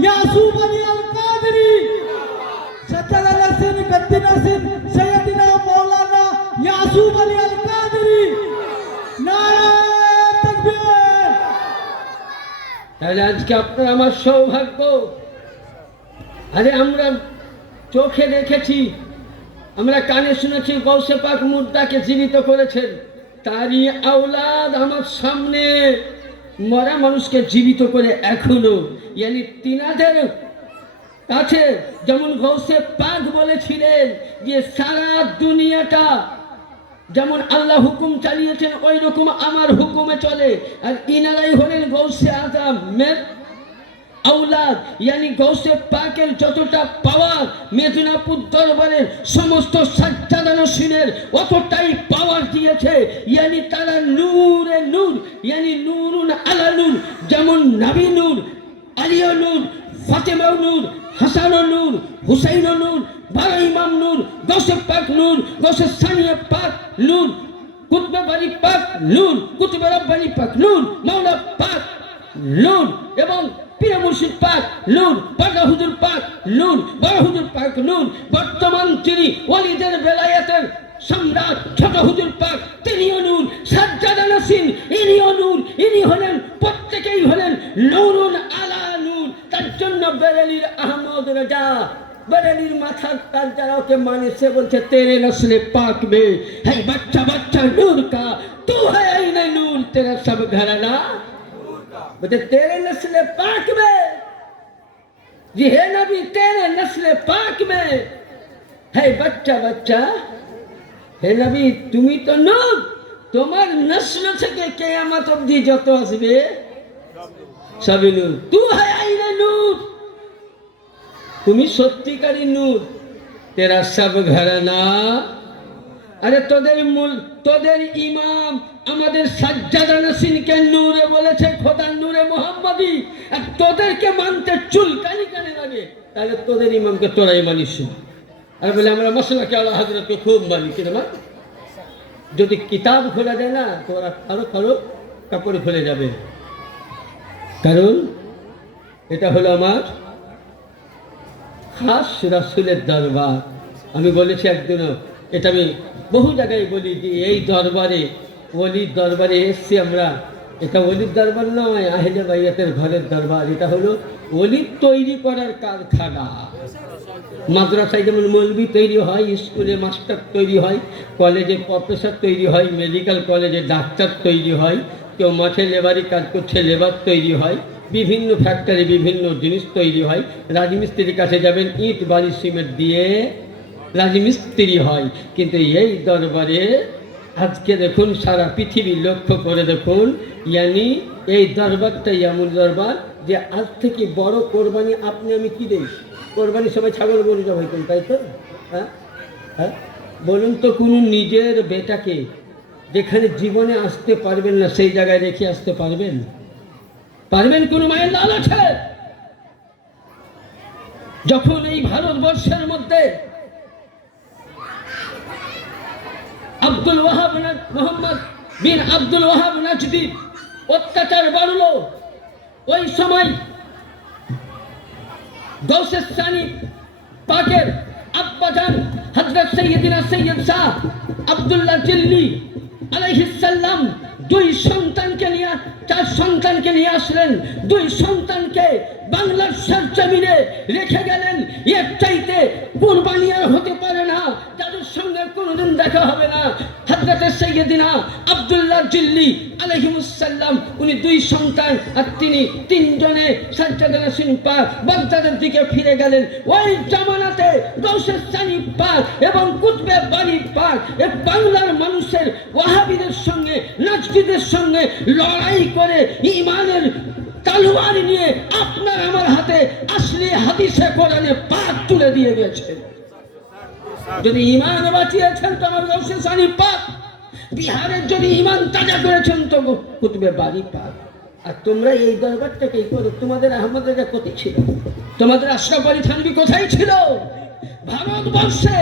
यासूब अली अल कादरी, सच्चा नसीन गद्दी नसीन सैयदना मौलाना यासूब अली अल कादरी, नारे तकबीर। তাহলে আজকে আপনার আমার সৌভাগ্য, আরে আমরা চোখে দেখেছি, আমরা কানে শুনেছি গৌসে পাক মুর্দাকে জীবিত করেছেন, তারই আওলাদ আমার সামনে মরা মানুষকে জীবিত করে এখনো, ইয়ানি তিনাদের কাছে যেমন গৌসে পাক বলেছিলেন যে সারা দুনিয়াটা যেমন আল্লাহ হুকুম চালিয়েছেন ওই রকম আমার হুকুমে চলে। আর ইনারাই হলেন গৌসে আজমের আওলাদ, ইয়ানি গৌসে পাকের যতটা পাওয়ার মেদিনীপুর দরবারের সমস্ত সাজ্জাদা নসিনের অতটাই পাওয়ার দিয়েছে। ইয়ানি তারা নূরে নূর, ইয়ানি নূরুন আলা নূর, যেমন নবী নূর, আলিয়া নূর, ফাতেমা নূর, হাসান নূর, হুসাইন নূর, বারো ইমাম নূর, গৌসে পাক নূর, গৌসে সানিয়া পাক নূর, কুতবে বাড়ি পাক নূর, কুতবে রব্বানি পাক নূর, মাওলা পাক নূর, এবং পীর মুর্শিদ পাক নূর, বড় হুজুর পাক নূর, বড় হুজুর পাক নূর। বর্তমান যিনি ওয়ালিদের বেলায়েতের সম্রাট ছোট হুজুর পাক তিনিও নূর, সাজ্জাদা নসিন ইনিও নূর, ইনি হলেন প্রত্যেকেই হলেন নূরুন আলা নূর। তার জন্য বেরেলির আহমদ রাজা, বেরেলির মাথার তার যারা ওকে মানে সে বলছে তেরে নসলে পাক মে है बच्चा बच्चा नूर का तू है आईना नूर तेरा सब घराना। बोले तेरे नस्ल पाक में जी है नबी, तेरे नस्ल पाक में है बच्चा बच्चा হে নবী তুমি তো নূর, তোমার নসল থেকে কিয়ামত অবধি যত আসবে সবই নূর। তু है आईना नूर, তুমি সত্যিকারী নূর, তেরা সব ঘরানা। আরে তোদের ইমাম আমাদের সাজ্জাদা নসিনকে নূরে বলেছে, খোদার নূরে মোহাম্মদী, আর তোদেরকে মানতে চুলকানি কেন লাগে? তাহলে তোদের ইমামকে তোরাই মানিস। আর বলে আমরা মশলাকে আল্লাহ হযরতকে খুব মানি, কিনা? যদি কিতাব খোলা যায় না তো ওরা কারো কাপড় খুলে যাবে, কারণ এটা হলো আমার খাস রাসূলের দরবার। আমি বলেছি একদিনও, এটা আমি বহু জায়গায় বলি যে এই দরবারে, ওলির দরবারে এসছি আমরা। এটা ওলির দরবার নয়, আহলে বাইয়াতের ঘরের দরবার। এটা হলো ওলির তৈরি করার কারখানা। মাদ্রাসায় যেমন মৌলবি তৈরি হয়, স্কুলে মাস্টার তৈরি হয়, কলেজে প্রফেসর তৈরি হয়, মেডিকেল কলেজে ডাক্তার তৈরি হয়, কেউ মাঠে লেবারি কাজ করছে লেবার তৈরি হয়, বিভিন্ন ফ্যাক্টরি বিভিন্ন জিনিস তৈরি হয়। রাজমিস্ত্রির কাছে যাবেন, ইট বালি সিমেন্ট দিয়ে রাজমিস্ত্রি হয়। কিন্তু এই দরবারে আজকে দেখুন, সারা পৃথিবী লক্ষ্য করে দেখুন, ইয়ানি এই দরবারটাই এমন দরবার যে আজ থেকে বড় কোরবানি আপনি আমি কি দেই? কোরবানির সময় ছাগল গরু জবাই করি, তাই তো? হ্যাঁ হ্যাঁ, বলুন তো কোনো নিজের বেটাকে যেখানে জীবনে আসতে পারবেন না সেই জায়গায় রেখে আসতে পারবেন? পারবেন? কোনো মায়ের লাল আছে? যখন এই ভারতবর্ষের মধ্যে মোহাম্মদ বিন আব্দুল ওয়াহাব নাজদি অত্যাচার বাড়লো, ওই সময় গৌসে সানি পাকের আব্বাজান হযরত সৈয়দিনা সৈয়দ শাহ আব্দুল্লাহ জিল্লি আলাইহিস সালাম দুই সন্তানকে নিয়ে, চার সন্তানকে নিয়ে আসলেন। দুই সন্তানকে বাংলার সরজমিনে রেখে গেলেন। এর চাইতে কুরবানি আর হতে পারে না, যাদের সঙ্গে কোনোদিন দেখা হবে না। হযরত সৈয়দিনা আব্দুল্লাহ জিল্লি আলাইহিস সালাম, উনি দুই সন্তান আর তিনি তিনজনে সাজ্জাদা নসিন পাক বাগদাদের দিকে ফিরে গেলেন। ওই জামানাতে গৌসে সানি পাক এবং কুতবে বাড়ি পাক এ বাংলার মানুষের ওয়াহাবিদের সঙ্গে নাজদিদের সঙ্গে লড়াই করে ইমানের তলোয়ার নিয়ে আপনার আমার হাতে আসলে হাদিসে কোরআনে পাক তুলে দিয়ে গেছে। যদি ইমান বাঁচিয়েছেন তো আমার গৌসে সানি পাক, বিহারের যদি ইমান তাজা করেছেন তো কুতবে বাড়ি পাক। আর তোমরা এই দরবারটাকে করো, তোমাদের আহমদ রাজা কোথায় ছিল? তোমাদের আশরাফ আলী থানভী কোথায় ছিল? ভারতবর্ষে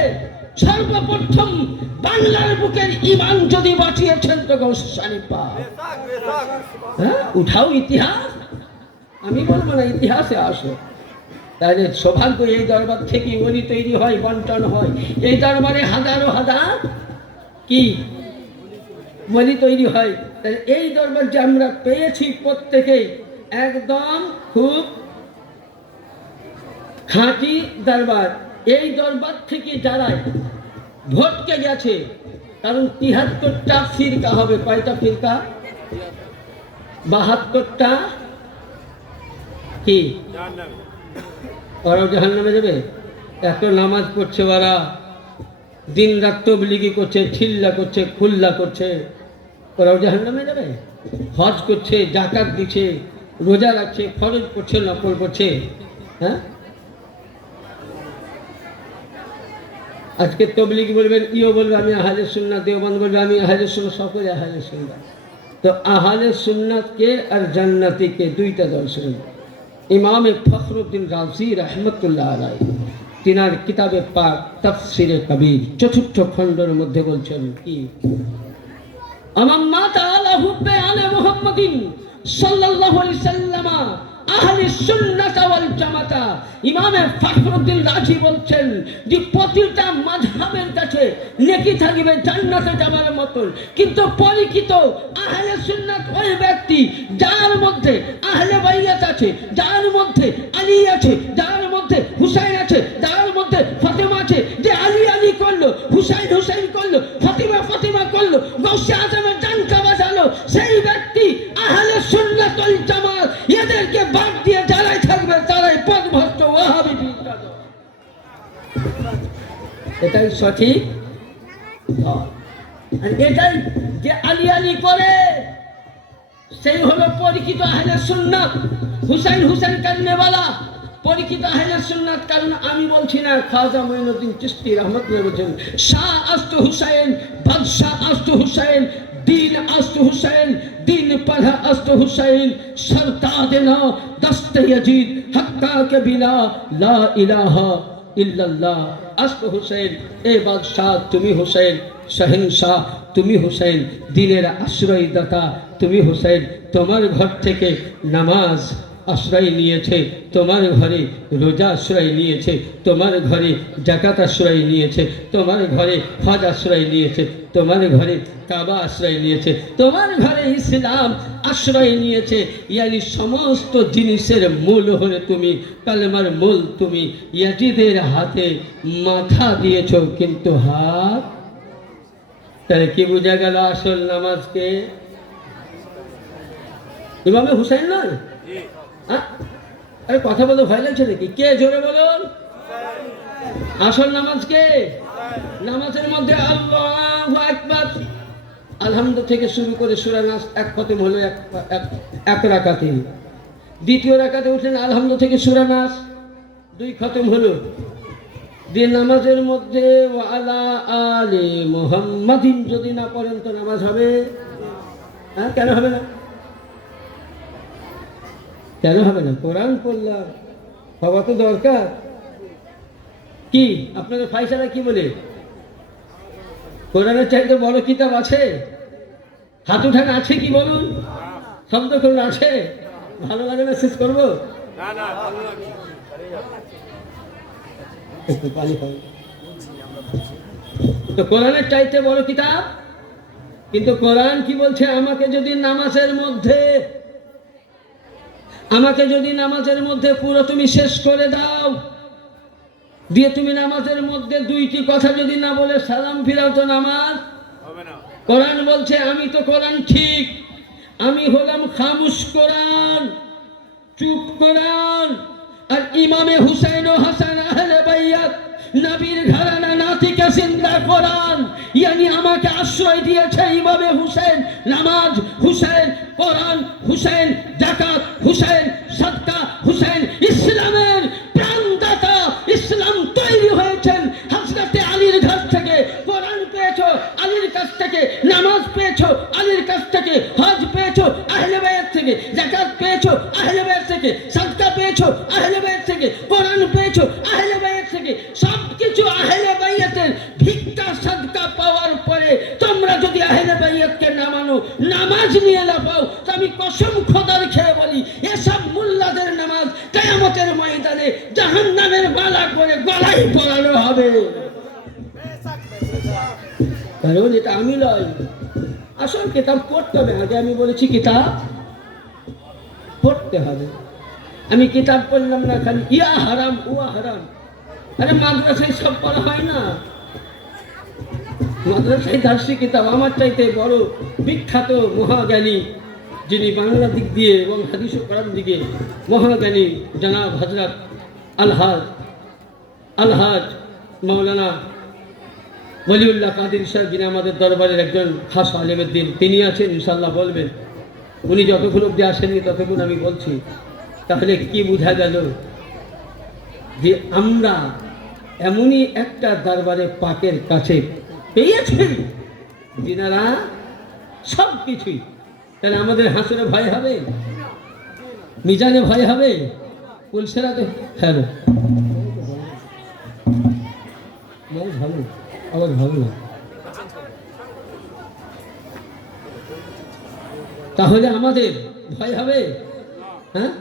সর্বপ্রথম বাংলার বুকের ইমান যদি বাঁচিয়েছেন তো গৌসে সানি পাক। হ্যাঁ, উঠাও ইতিহাস, আমি বলবো না, ইতিহাসে আসো। তাহলে সৌভাগ্য এই দরবার থেকে ওলি তৈরি হয়, বন্টন হয়। এই দরবারে হাজারো হাজার কি ওলি তৈরি হয়। তাহলে এই দরবার যে আমরা পেয়েছি প্রত্যেকেই একদম খুব খাঁটি দরবার। এই দরবার থেকে যারাই ভটকে গেছে, কারণ ৭৩টা ফিরকা হবে। কয়টা ফিরকা? ৭২টা কি? ওরাও জাহান্নামে যাবে? এত নামাজ পড়ছে ওরা, দিন রাত তবলিগি করছে, ছিল্লা করছে, খুল্লা করছে, ওরাও জাহান্নামে যাবে? হজ করছে, জাকাত দিচ্ছে, রোজা রাখছে, ফরজ করছে, নফল করছে, হ্যাঁ? আজকে তবলিগ বলবেন, ইও বলবে আমি আহলে সুন্নাত, দেওবন্দ বলবে আমি আহলে সুন্নাত, সকলে আহলে সুন্নাত। তো আহলে সুন্নাত কে আর জান্নাতি কে, দুইটা দল শুনুন। ইমাম ফখরুদ্দিন রাজি রহমতুল্লাহ আলাই তিনার কিতাবে পাক তাফসিরে কবির চতুর্থ খণ্ডের মধ্যে বলছেন কি, আমাম্মা তাআলা হুব্বে আলে মুহাম্মাদিন সাল্লাল্লাহু আলাইহি সাল্লাম আহলে সুন্নাত ওয়াল জামাতা। ইমাম ফখরুদ্দিন রাজি বলছেন যে প্রতিটা মাযহাবের কাছে নেকি থাকবে জান্নাতে যাবার মতন, কিন্তু পরিচিত আহলে সুন্নাত ওই ব্যক্তি যার মধ্যে আহলে বাইয়াত আছে, যার মধ্যে আলী আছে, যার মধ্যে হুসাইন আছে, যার মধ্যে ফাতেমা আছে, যে আলী আলী করলো, হুসাইন হুসাইন করলো, ফাতিমা ফাতিমা করলো, গৌসে আজমের জানকা বাজালো, সেই ব্যক্তি আহলে সুন্নাত ওয়াল জামাত। এদেরকে বাদ দিয়ে যারাই থাকবে তারাই পথভ্রষ্ট ওয়াহাবি বিদ্রোহ। এটাই সঠিক। আর এটাই যে আলী আলী করে সেই হলো পরিচিত আহলে সুন্নাত। হুসাইন হুসাইন কান্নেওয়ালা পরিচিত আহলে সুন্নাত। কারণ আমি বলছি না, খাজা মঈনুদ্দিন চিশতি রহমতুল্লাহ বলছেন, শাহ আস্ত হুসাইন, বাদশাহ আস্ত হুসাইন, দিন আস্ত হুসাইন, দিন পढ़ा अस्त हुसैन, सरताज ना दस्त यजीद, हक्का के बिना ला इलाहा इल्लल्लाह। अस्त हुसैन, ए बादशाह তুমি হুসাইন, শহনশাহ তুমি হুসাইন, দিনের আশ্রয়দাতা তুমি হুসাইন। তোমার ঘর থেকে নামাজ আশ্রয় নিয়েছে, তোমার ঘরে রোজা আশ্রয় নিয়েছে, তোমার ঘরে জাকাত আশ্রয় নিয়েছে, তোমার ঘরে হজ আশ্রয় নিয়েছে, তোমার ঘরে কাবা আশ্রয় নিয়েছে, তোমার ঘরে ইসলাম আশ্রয় নিয়েছে। ইয়ানি সমস্ত জিনিসের মূল হলে তুমি, কালেমার মূল তুমি। ইয়াজিদের হাতে মাথা দিয়েছ কিন্তু হাত। তাহলে কি বোঝা গেল আসল নামাজকে? ইমামে হুসাইন নয়? আরে কথা বলতে ভয় লাগছে নাকি? কে জোরে বলুন? আসল নামাজ কে? নামাজের মধ্যে আল্লাহু আকবার, আলহামদু থেকে শুরু করে সূরা নাস এক খতম হলো এক রাকাতে। দ্বিতীয় রাকাতে উঠলেন আলহামদু থেকে সূরা নাস 2 খতম হলো। যে নামাজের মধ্যে ওয়ালা আলে মুহাম্মাদিন যদি না পড়েন তো নামাজ হবে? হ্যাঁ, কেন হবে না? কেন হবে না? কোরআন পড়লাম, হওয়া তো দরকার। কি আপনাদের ফাইসালা কি বলে? কোরআনের চাইতে বড় কিতাব আছে? হাত উঠান আছে কি বলুন? শব্দ করুন আছে। ভালো লাগে না শেষ করবো? একটু পানি খাই। তো কোরআনের চাইতে বড় কিতাব, কিন্তু কোরআন কি বলছে? আমাকে যদি নামাজের মধ্যে পুরো তুমি শেষ করে দাও, দিয়ে তুমি নামাজের মধ্যে 2টি কথা যদি না বলে সালাম ফিরাও তো নামাজ হবে না। কোরআন বলছে আমি তো কোরআন ঠিক, আমি হলাম খামুশ কোরআন, চুপ কোরআন। আর ইমামে হুসাইন ও হাসান আহলে বাইয়াত, নবীর ঘরানা নাতিকে জিন্দা কোরআন। ইয়ানি আমাকে আশ্রয় দিয়েছে ইমামে হুসাইন। নামাজ হুসাইন, কোরআন হুসাইন, জাকাত হুসাইন, সাদকা হুসাইন। ইসলামের প্রাণদাতা, ইসলাম তৈরি হয়েছেন হযরতে আলীর কাছ থেকে। কোরআন পেয়েছো আলীর কাছ থেকে, নামাজ পেয়েছো আলীর কাছ থেকে, হজ পেয়েছো আহলে বাইত থেকে, জাকাত পেয়েছো আহলে বাইত থেকে, সাদকা পেয়েছো আহলে বাইত থেকে, কোরআন পেয়েছো আহলে বাইত থেকে। সবকিছু আহলে বাইতের। ভিক্ষা সাদকা পাওয়ার পরে তোমরা যদি আহলে বাইতকে না মানো, নামাজ নিয়ে না পাও, তো আমি কসম খোদার খেয়ে বলি এসব মুল্লাদের নামাজ কিয়ামতের ময়দানে জাহান্নামের বালা করে গলায় পরানো হবে। কারণ এটা আমি নয়, আসল কিতাব পড়তে হবে। আগে আমি বলেছি কিতাব পড়তে হবে। আমি কিতাব পড়লাম না, খালি ইয়া হারাম উয়া হারাম। আরে মাদ্রাসায় সব পড়া হয় না। মাদ্রাসায় দার্শনিক কিতাব আমার চাইতে বড় বিখ্যাত মহাজ্ঞানী, যিনি বাংলা দিক দিয়ে এবং হাদিস ও কোরআন দিকে মহাজ্ঞানী, জনাব হযরত আলহাজ মাওলানা ওলিউল্লাহ কাদের সাহেব, যিনি আমাদের দরবারের একজন খাস আলেমের দিন, তিনি আছেন, ইনশাল্লাহ বলবেন। উনি যতক্ষণ অব্দি আসেননি ততক্ষণ আমি বলছি। তাহলে কি বোঝা গেল যে আমরা এমনই একটা দরবারে পাকের কাছে পেয়েছেন যিনারা সব কিছুই। তাহলে আমাদের হাসরে ভয় হবে, মিজানে ভয় হবে, পুলসেরাতে হ্যাঁ ভালো আবার ভালো না। তাহলে আমাদের ভয় হবে? হ্যাঁ,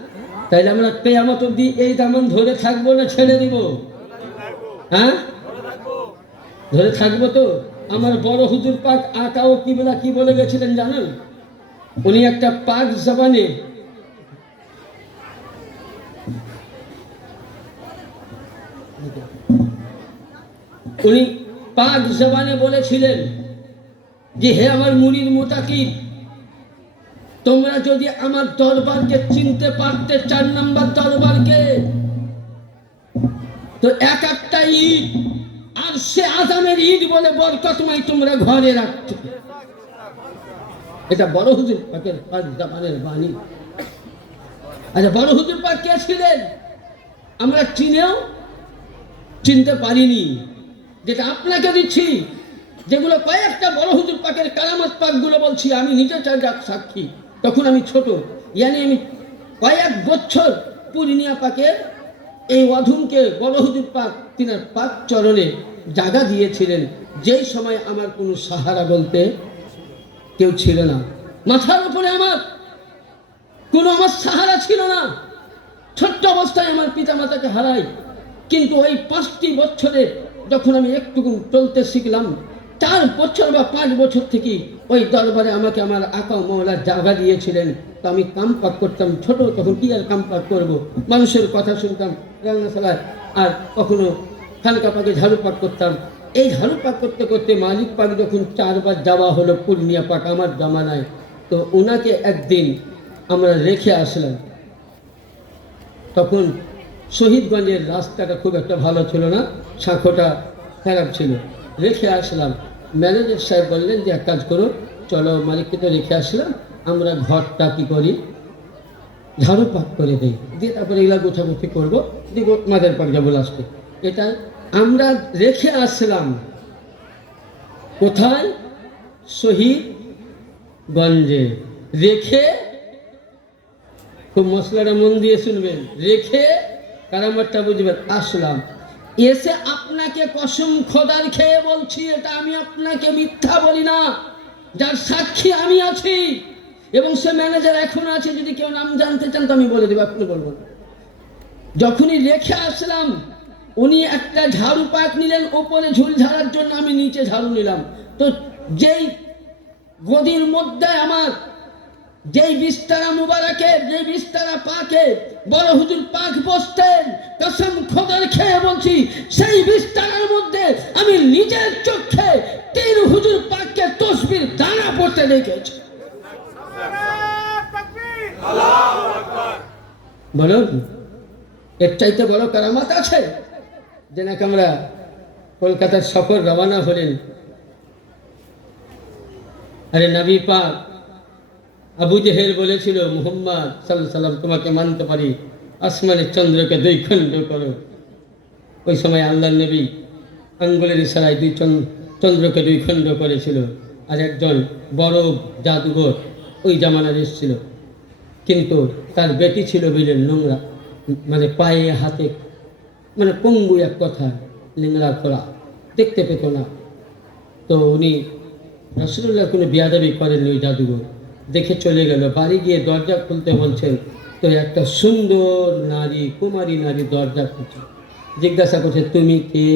তাইলে আমরা কিয়ামত অবধি এই দামান ধরে থাকবো না ছেড়ে দিব? হ্যাঁ, ধরে থাকবো তো। আমার বড় হুজুর পাক আকাও কিবলা কি বলে গেছিলেন জানেন? উনি একটা পাক জবানে বলেছিলেন যে হে আমার মুরিদ মুতাকিব, তোমরা যদি আমার দরবারকে চিনতে পারতে, 4 নম্বর দরবারকে, তো এক একটা ঈদ আর সে আজামের ঈদ বলে বরকতময় তোমরা ঘরে রাখতে। এটা বড় হুজুর পাকের পাক জবানের বাণী। আচ্ছা, বড় হুজুর পাক কে ছিলেন আমরা চিনতে পারিনি। যেটা আপনাকে দিচ্ছি, যেগুলো কয়েকটা বড় হুজুর পাকের কারামত পাকগুলো বলছি, আমি নিজে সাক্ষী। তখন আমি ছোট, আমি কয়েক বছর পূর্ণিয়া পাকের এই অধমকে বড় হুজুর পাক তিনার পাক চরণে জায়গা দিয়েছিলেন, যেই সময় আমার কোনো সাহারা বলতে কেউ ছিল না। মাথার উপরে আমার সাহারা ছিল না। ছোট্ট অবস্থায় আমার পিতা মাতাকে হারাই, কিন্তু ওই 5টি বছরে যখন আমি একটুকু চলতে শিখলাম, 4 বছর বা 5 বছর থেকে ওই দরবারে আমাকে আমার আকা মৌলা জায়গা দিয়েছিলেন। তো আমি কাম পাক করতাম, ছোট তখন কি আর কাম পাক করবো, মানুষের কথা শুনতাম রান্নাশালায়, আর কখনো খানকা পাকে ঝাড়ু পাক করতাম। এই ঝাড়ু পাক করতে করতে মালিক পাক যখন 4 বার যাওয়া হলো পূর্ণিয়া পাক আমার জামানায়, তো ওনাকে একদিন আমরা রেখে আসলাম। তখন শহীদগঞ্জের রাস্তাটা খুব একটা ভালো ছিল না, সাঁকোটা খারাপ ছিল। রেখে আসলাম। ম্যানেজার সাহেব বললেন যে এক কাজ করো, চলো, মালিককে তো রেখে আসলাম, আমরা ঘরটা কি করি, ঝাড়ু পাক করে দিই, দিয়ে তারপরে এগুলা গোছাগুছি করবো, দিয়ে মাদের পাক যাবো লাস্টে। এটা আমরা রেখে আসলাম কোথায়? শহীদগঞ্জে। রেখে, খুব মশলাটা মন দিয়ে শুনবেন, রেখে কারামারটা বুঝবেন, আসলাম। এসে আপনাকে কসম খোদার খেয়ে বলছি, এটা আমি আপনাকে মিথ্যা বলি না, যার সাক্ষী আমি আছি, এবং সে ম্যানেজার এখনো আছে। যদি কেউ নাম জানতে চান তো আমি বলে দেবো, আপনি বলবো না। যখনই রেখে আসলাম, উনি একটা ঝাড়ু পাক নিলেন ওপরে ঝুল ঝাড়ার জন্য, আমি নিচে ঝাড়ু নিলাম। তো যেই গদির মধ্যে আমার যেই বিস্তারা মুবারকে, যেই বিস্তারা পাকে বড় হুজুর পাক বসতেন, কসম খোদার খেয়ে বলছি, সেই বিস্তারার মধ্যে আমি নিজের চোখে 3 হুজুর পাককে তসবির দানা পড়তে দেখেছি। বলুন, এর চাইতে বড় কারামাত আছে? যে নাকি আমরা কলকাতার সফর রওনা হলেন, আরে নবী পাক আবু জেহেল বলেছিল, মুহাম্মদ সাল্লাল্লাহু আলাইহি সাল্লাম তোমাকে মানতে পারি, আসমানের চন্দ্রকে 2 খণ্ড করো। ওই সময় আল্লাহর নবী আঙ্গুলের ইশারায় 2 চন্দ্রকে 2 খণ্ড করেছিল। আর একজন বড় জাদুঘর ওই জামানার এসেছিল, কিন্তু তার বেটি ছিল বিলের নোংরা, মানে পায়ে হাতে মানে পঙ্গু, এক কথা লিংড়া খোলা, দেখতে পেত না। তো উনি রাসূলুল্লাহ কোনো বিয়াদবি করেননি, ওই জাদুঘর দেখে চলে গেল। বাড়ি গিয়ে দরজা খুলতে বলছেন, তো একটা সুন্দর নারী, কুমারী নারী দরজা খুলছে। জিজ্ঞাসা করছে, তুমি কে?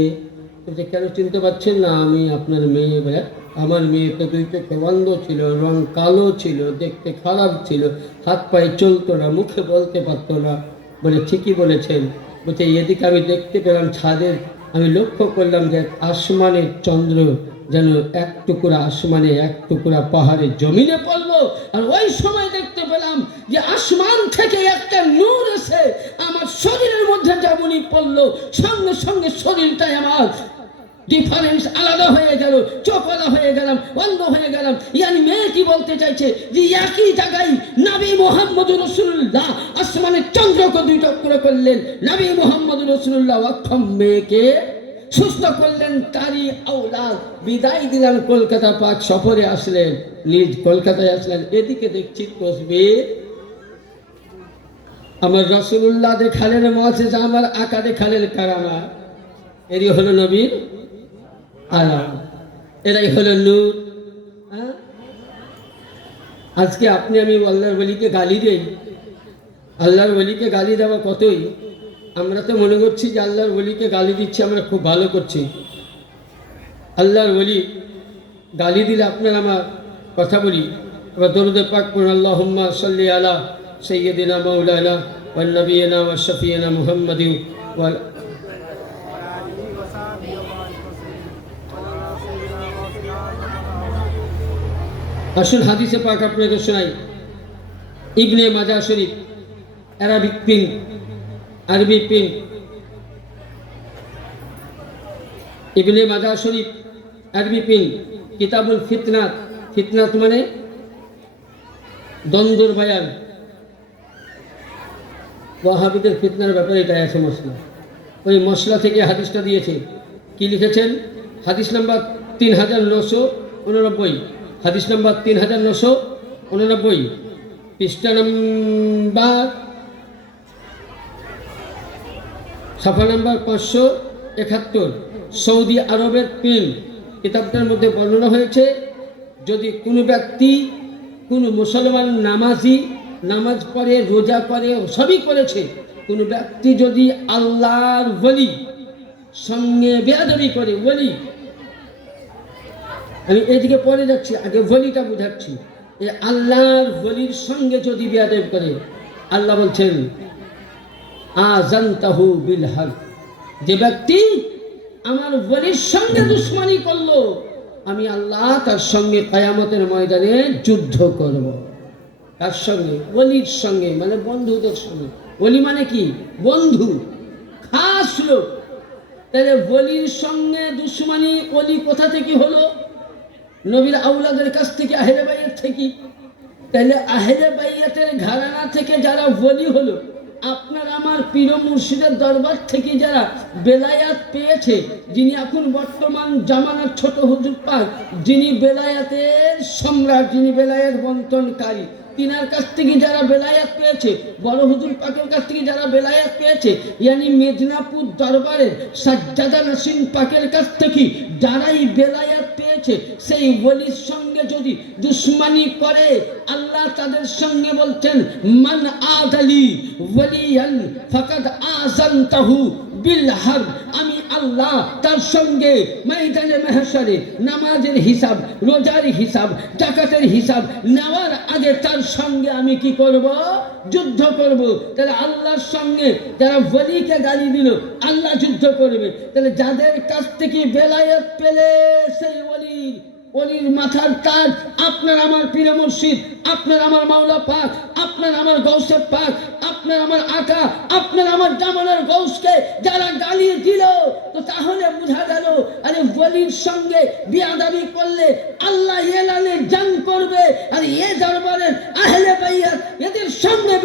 বলছে, কেন চিনতে পারছেন না? আমি আপনার মেয়ে। বলে, আমার মেয়ে তো 2 চোখে অন্ধ ছিল, রং কালো ছিল, দেখতে খারাপ ছিল, হাত পায়ে চলতো না, মুখে বলতে পারতো না। বলে, ঠিকই বলেছেন। বলছে, এদিকে আমি দেখতে পেলাম ছাদের, আমি লক্ষ্য করলাম যে আসমানের চন্দ্র যেন 1 টুকরা আসমানে, 1 টুকরা পাহাড়ের জমিনে পড়লো। আর ওই সময় দেখতে পেলাম যে আসমান থেকে একটা নূর এসে আমার শরীরের মধ্যে যেমনই পড়লো, সঙ্গে সঙ্গে শরীরটাই আমার ডিফারেন্স আলাদা হয়ে গেল, চোখলা হয়ে গেলাম, অন্ধ হয়ে গেলাম। ইয়ানি মেয়ে কি বলতে চাইছে যে একই জায়গায় নবী মুহাম্মদ রাসূলুল্লাহ আসমানের চন্দ্রকে দুই টুকরো করলেন, নবী মুহাম্মদ রাসূলুল্লাহ অক্ষম মেয়েকে সুস্থ করলেন, তারই আওলাদ বিদায় দিলেন, কলকাতা পাক সফরে আসলেন, নিজ কলকাতায় আসলেন। এদিকে দেখছি তসবির আমার রাসূলুল্লাহ দেখালেন মুআজিজা, আমার আকা দেখালেন কারামা। এরই হলো নবীর আলাম, এরাই হলো নূর। আজকে আপনি আমি আল্লাহর ওলিকে গালি দেই, আল্লাহর ওলিকে গালি দেওয়া কতই, আমরা তো মনে করছি যে আল্লাহর ওলিকে গালি দিচ্ছি আমরা খুব ভালো করছি। আল্লাহর ওলি গালি দিলে আপনার আমার কথা বলি, এবার দরুদ পাক পড়ুন, আল্লাহুম্মা সাল্লি আলা সাইয়্যিদিনা মাওলানা ওয়া নবিয়িনা ওয়া শাফিয়িনা মুহাম্মাদিন ওয়া আসুন হাদিসে পাক আপনাদের শোনাই। ইবনে মাজাহ শরীফ, আরবিক প্রিন্ট, আরবি প্রিন্ট, ইবনে মাজাহ শরীফ আরবি প্রিন্ট, কিতাবুল ফিতনাত, ফিতনাত মানে দ্বন্দ্বর বায়ান, ওয়াহাবিদের ফিতনার ব্যাপারে এটা আছে মশলা, ওই মশলা থেকে হাদিসটা দিয়েছে। কি লিখেছেন? হাদিস নাম্বার 3989, হাদিস নাম্বার 3989, পৃষ্ঠা নাম্বার সাফা নাম্বার 571, সৌদি আরবের প্রিন্ট। কিতাবটার মধ্যে বর্ণনা হয়েছে, যদি কোনো ব্যক্তি, কোনো মুসলমান নামাজি, নামাজ পড়ে, রোজা করে, সবই করেছে, কোনো ব্যক্তি যদি আল্লাহর ওলি সঙ্গে বেয়াদবি করে, ওলি, আমি এদিকে পরে যাচ্ছি, আগে ওলিটা বুঝাচ্ছি, এই আল্লাহর ওলির সঙ্গে যদি বেয়াদবি করে, আল্লাহ বলছেন আযানতাহু বিল হক, যে ব্যক্তি আমার ওলির সঙ্গে দুশমনি করলো, আমি আল্লাহ তার সঙ্গে কিয়ামতের ময়দানে যুদ্ধ করব। তার সঙ্গে, ওলির সঙ্গে মানে বন্ধুদের সঙ্গে। ওলি মানে কি? বন্ধু, খাস লোক। তাহলে ওলির সঙ্গে দুশমনি, ওলি কোথা থেকে হলো? নবীর আওলাদের কাছ থেকে, আহলে বাইত থেকে। তাহলে আহলে বাইতের ঘরানা থেকে যারা ওলি হলো, আপনার আমার পীর মুর্শিদের দরবার থেকে যারা বেলায়াত পেয়েছে, যিনি এখন বর্তমান জামানার ছোট হুজুর পাক, যিনি বেলায়াতের সম্রাট, যিনি বেলায়াত বন্টনকারী, তিনার কাছ থেকে যারা বেলায়াত পেয়েছে, বড় হুজুর পাকের কাছ থেকে যারা বেলায়াত পেয়েছে, ইয়ানি মেদিনীপুর দরবারের সাজ্জাদা নাসিম পাকের কাছ থেকে যারাই বেলায়াত পেয়েছে, সেই ওলির সঙ্গে যদি দুশমনি করে, আল্লাহ তাদের সঙ্গে বলছেন মান আদালি ওয়ালিয়ান ফাকাদ আযানতাহু বিল হক, আমি আল্লাহ তার সঙ্গে ময়দানে মাহশরে নামাজের হিসাব, রোজার হিসাব, যাকাতের হিসাব নেওয়ার আগে তার সঙ্গে আমি কি করব? যুদ্ধ করব। তাহলে আল্লাহর সঙ্গে যারা ওলিকে গালি দিল, আল্লাহ যুদ্ধ করবে। তাহলে যাদের কাছ থেকে বেলায়েত পেলে, সেই ওলির মাথার তাজ আপনার আমার পীর মুর্শিদ, আপনার আমার মাওলা পাক, আপনার আমার গৌসে পাক, আপনার আমার আকা, আপনার আমার জামানার গৌসকে যারা গালি দিল, তো তাহলে বোঝা গেল আরে ওলির সঙ্গে বিয়াদবি করলে আল্লাহ এলানে জান করবে, আর এ দরবারের আহলে বাইত এদের সঙ্গে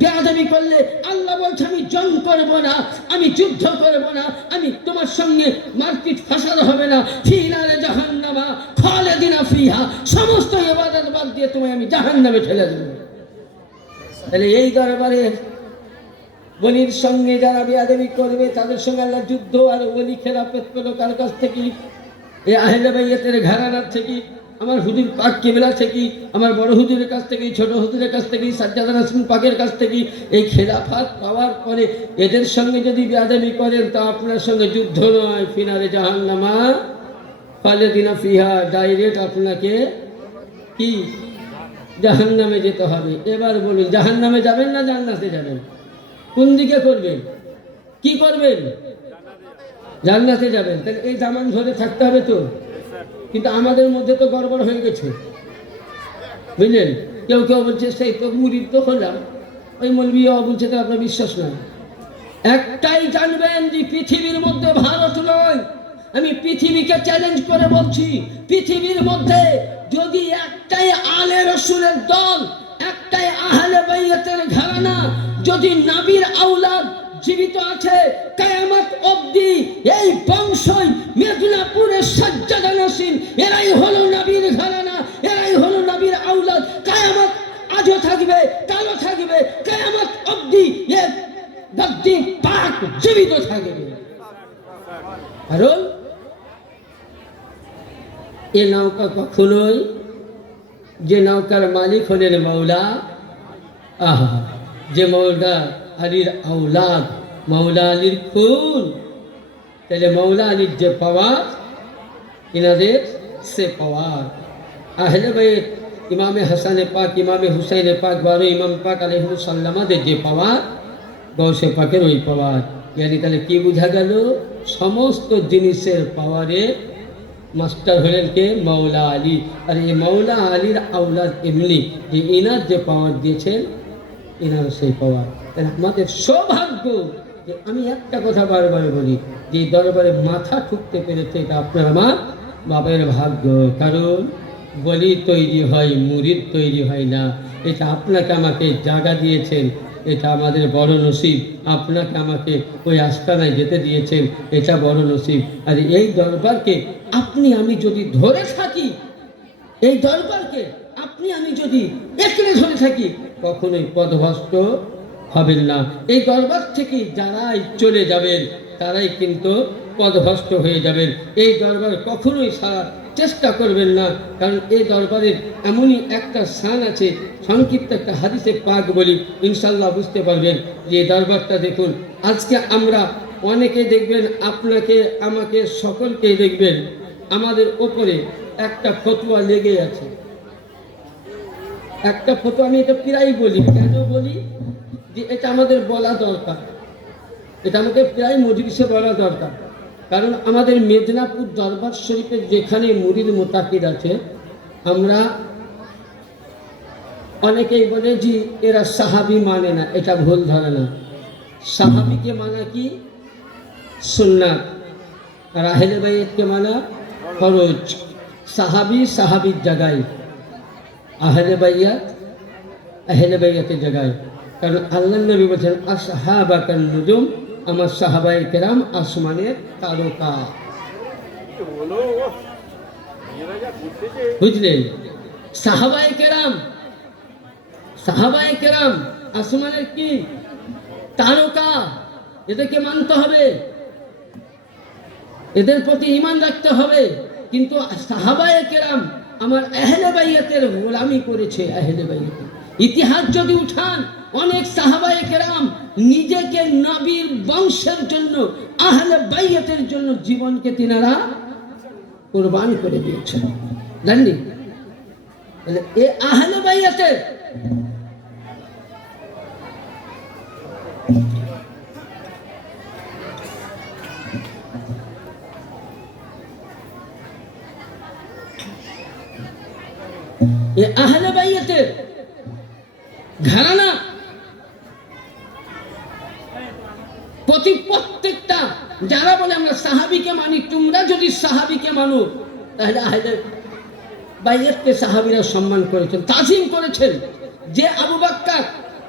বেয়াদবি করলে আল্লাহ বলছে আমি জং করব না, আমি যুদ্ধ করব না, আমি তোমার সঙ্গে মারপিট ফাসাদ হবে না, ফি নারে জাহান্নামা খালিদিনা ফিহা, সমস্ত ইবাদত বাদ দিয়ে তোমায় আমি জাহান্নামে ঠেলে দেব। তাহলে এই দরবারের ওলির সঙ্গে যারা বেয়াদবি করবে, তাদের সঙ্গে আল্লাহ যুদ্ধ। আর ওলি খেলাফত করলো কার কাছ থেকে? এই আহলে বাইতের ঘরানার থেকে, আমার হুজুর পাক কিবলা থেকে, আমার বড় হুজুরের কাছ থেকে, ছোট হুজুরের কাছ থেকে, সাজ্জাদা নাসিম পাকের কাছ থেকে। এই খেলাফত পাওয়ার পরে এদের সঙ্গে যদি বেয়াদবি করেন, তা আপনার সঙ্গে যুদ্ধ নয়, ফিনারে জাহান্নামা খালিদিনা ফিহা, ডাইরেক্ট আপনাকে কি জাহান্নামে যেতে হবে। এবার বলুন, জাহান্নামে যাবেন না জান্নাতে যাবেন? কোন দিকে করবেন? কি করবেন? জান্নাতে যাবেন। তাহলে এই জামান ধরে থাকতে হবে তো। কিন্তু আমাদের মধ্যে তো গড়বড় হয়ে গেছে, বুঝলেন? কেউ কেউ বলছে সেই তো মুরিদ তো হলাম, ওই মৌলবীও বলছে তো আপনার বিশ্বাস নয়। একটাই জানবেন যে পৃথিবীর মধ্যে ভারত নয়, আমি পৃথিবীকে চ্যালেঞ্জ করে বলছি, পৃথিবীর মধ্যে যদি একটাই আলে রসুলের দল, একটাই আহলে বাইয়াতের ঘরানা, যদি নবীর আওলাদ জীবিত আছে কিয়ামত অবধি, এই বংশই মেদিনীপুরের সাজ্জাদা নাসিন, এরাই হলো নবীর ঘরানা, এরাই হলো নবীর আওলাদ। কিয়ামত আজও থাকবে, কালও থাকবে, কিয়ামত অবধি এ ব্যক্তি পাক জীবিত থাকবে। কারণ এ নৌকা কখনোই, যে নৌকার মালিক হলেন মৌলা, আহা, যে মৌলা আলীর আওলাদ, মৌলা আলীর খুন, তাহলে মৌলা আলীর যে পাওয়ার, ইনাদের সে পাওয়ার। আহলে বাইত ইমামে হাসানে পাক, ইমামে হুসাইনে পাক, 12 ইমাম পাক আলাইহিস সালামাদের যে পাওয়ার, গৌসে পাকের ওই পাওয়ার। ইয়ানি তাহলে কি বোঝা গেল? সমস্ত জিনিসের পাওয়ারে মাস্টার হলেন কে? মৌলা আলী। আর এই মৌলা আলীর আওলাদ এমনি যে ইনার যে পাওয়ার দিয়েছেন, ইনার সেই পাওয়ার। তাহলে আমাদের সৌভাগ্য যে আমি একটা কথা বারবার বলি, যে দরবারে মাথা ঠুকতে পেরেছে, এটা আপনার আমার বাবার ভাগ্য। কারণ বলি তৈরি হয়, মুরিদ তৈরি হয় না। এটা আপনাকে আমাকে জায়গা দিয়েছেন, এটা আমাদের বড় নসিব। আপনাকে আমাকে ওই আস্তানায় যেতে দিয়েছেন, এটা বড় নসিব। আর এই দরবারকে আপনি আমি যদি ধরে থাকি, এই দরবারকে আপনি আমি যদি একড়ে ধরে থাকি, কখনোই পথভ্রষ্ট হবেন না। এই দরবার থেকে যারাই চলে যাবেন, তারাই কিন্তু পথভ্রষ্ট হয়ে যাবেন। এই দরবার কখনোই সারা চেষ্টা করবেন না, কারণ এই দরবারের এমনই একটা স্থান আছে। সংক্ষিপ্ত একটা হাদিসে পাক বলি, ইনশাল্লাহ বুঝতে পারবেন যে এই দরবারটা দেখুন। আজকে আমরা অনেকে দেখবেন, আপনাকে আমাকে সকলকে দেখবেন, আমাদের ওপরে একটা ফতোয়া লেগে আছে। একটা ফতোয়া, আমি এটা প্রায় বলি, কেন বলি যে এটা আমাদের বলা দরকার, এটা আমাকে প্রায় মজলিসে বলা দরকার। কারণ আমাদের মেদিনীপুর দরবার শরীফের যেখানে মুরিদ মুতাকিদ আছে, আমরা অনেকেই বলে যে এরা সাহাবি মানে না, এটা ভুল ধারণা। সাহাবিকে মানা কি? সুন্নাত। আর আহলে বাইতকে মানা ফরজ। সাহাবি সাহাবির জায়গায়, আহলে বাইয়াত আহলে বাইয়াতের জায়গায়। কারণ আল্লাহ নবী বলছেন, আসহাবাকান নুজুম, আমার সাহাবায়ে কেরাম আসমানের তারকা। বুঝলেন? সাহাবায়ে কেরাম, সাহাবায়ে কেরাম আসমানের কি? তারকা। এদেরকে মানতে হবে, এদের প্রতি ঈমান রাখতে হবে। কিন্তু সাহাবায়ে কেরাম আমার আহলে বাইয়াতের গোলামি করেছে। আহলে বাইয়াতের ইতিহাস যদি উঠান, অনেক সাহাবায়ে কেরাম নিজেকে নবীর বংশের জন্য, আহলে বাইয়াতের জন্য জীবনকে তিনারা কুরবান করে দিয়েছেন। জানলি? এ আহলে বাইয়াতের আহলে বাইয়াতের ঘরানা প্রত্যেকটা যারা বলে আমরা সাহাবিকে মানি, তোমরা যদি সাহাবিকে মানো, তাহলে আহলে বাইয়াতকে সাহাবীরা সম্মান করেছেন, তাজিম করেছেন। যে আবু বকর,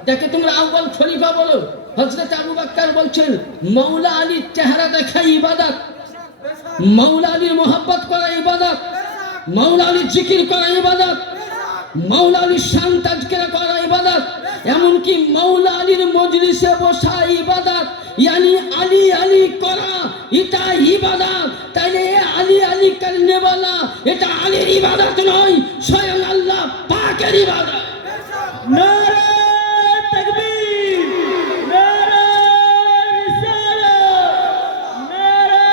যাকে তোমরা আউয়াল খলিফা বলো, হযরত আবু বকর বলছেন, মাওলা আলীর চেহারা দেখা ইবাদত, মাওলা আলীর মোহাব্বত করা ইবাদত, মাওলা আলীর জিকির করা ইবাদত, মাওলা আলীর শান তাজকিরা করা ইবাদত, এমনকি মাওলা আলীর মজলিসে বসা ইবাদত। यानी अली अली करा इता इबादत। তাইলে আলী আলী করনে वाला এটা আলীর ইবাদত নয়, স্বয়ং আল্লাহ পাকের ইবাদত। नारे तकबीर, नारे रिसालत, नारे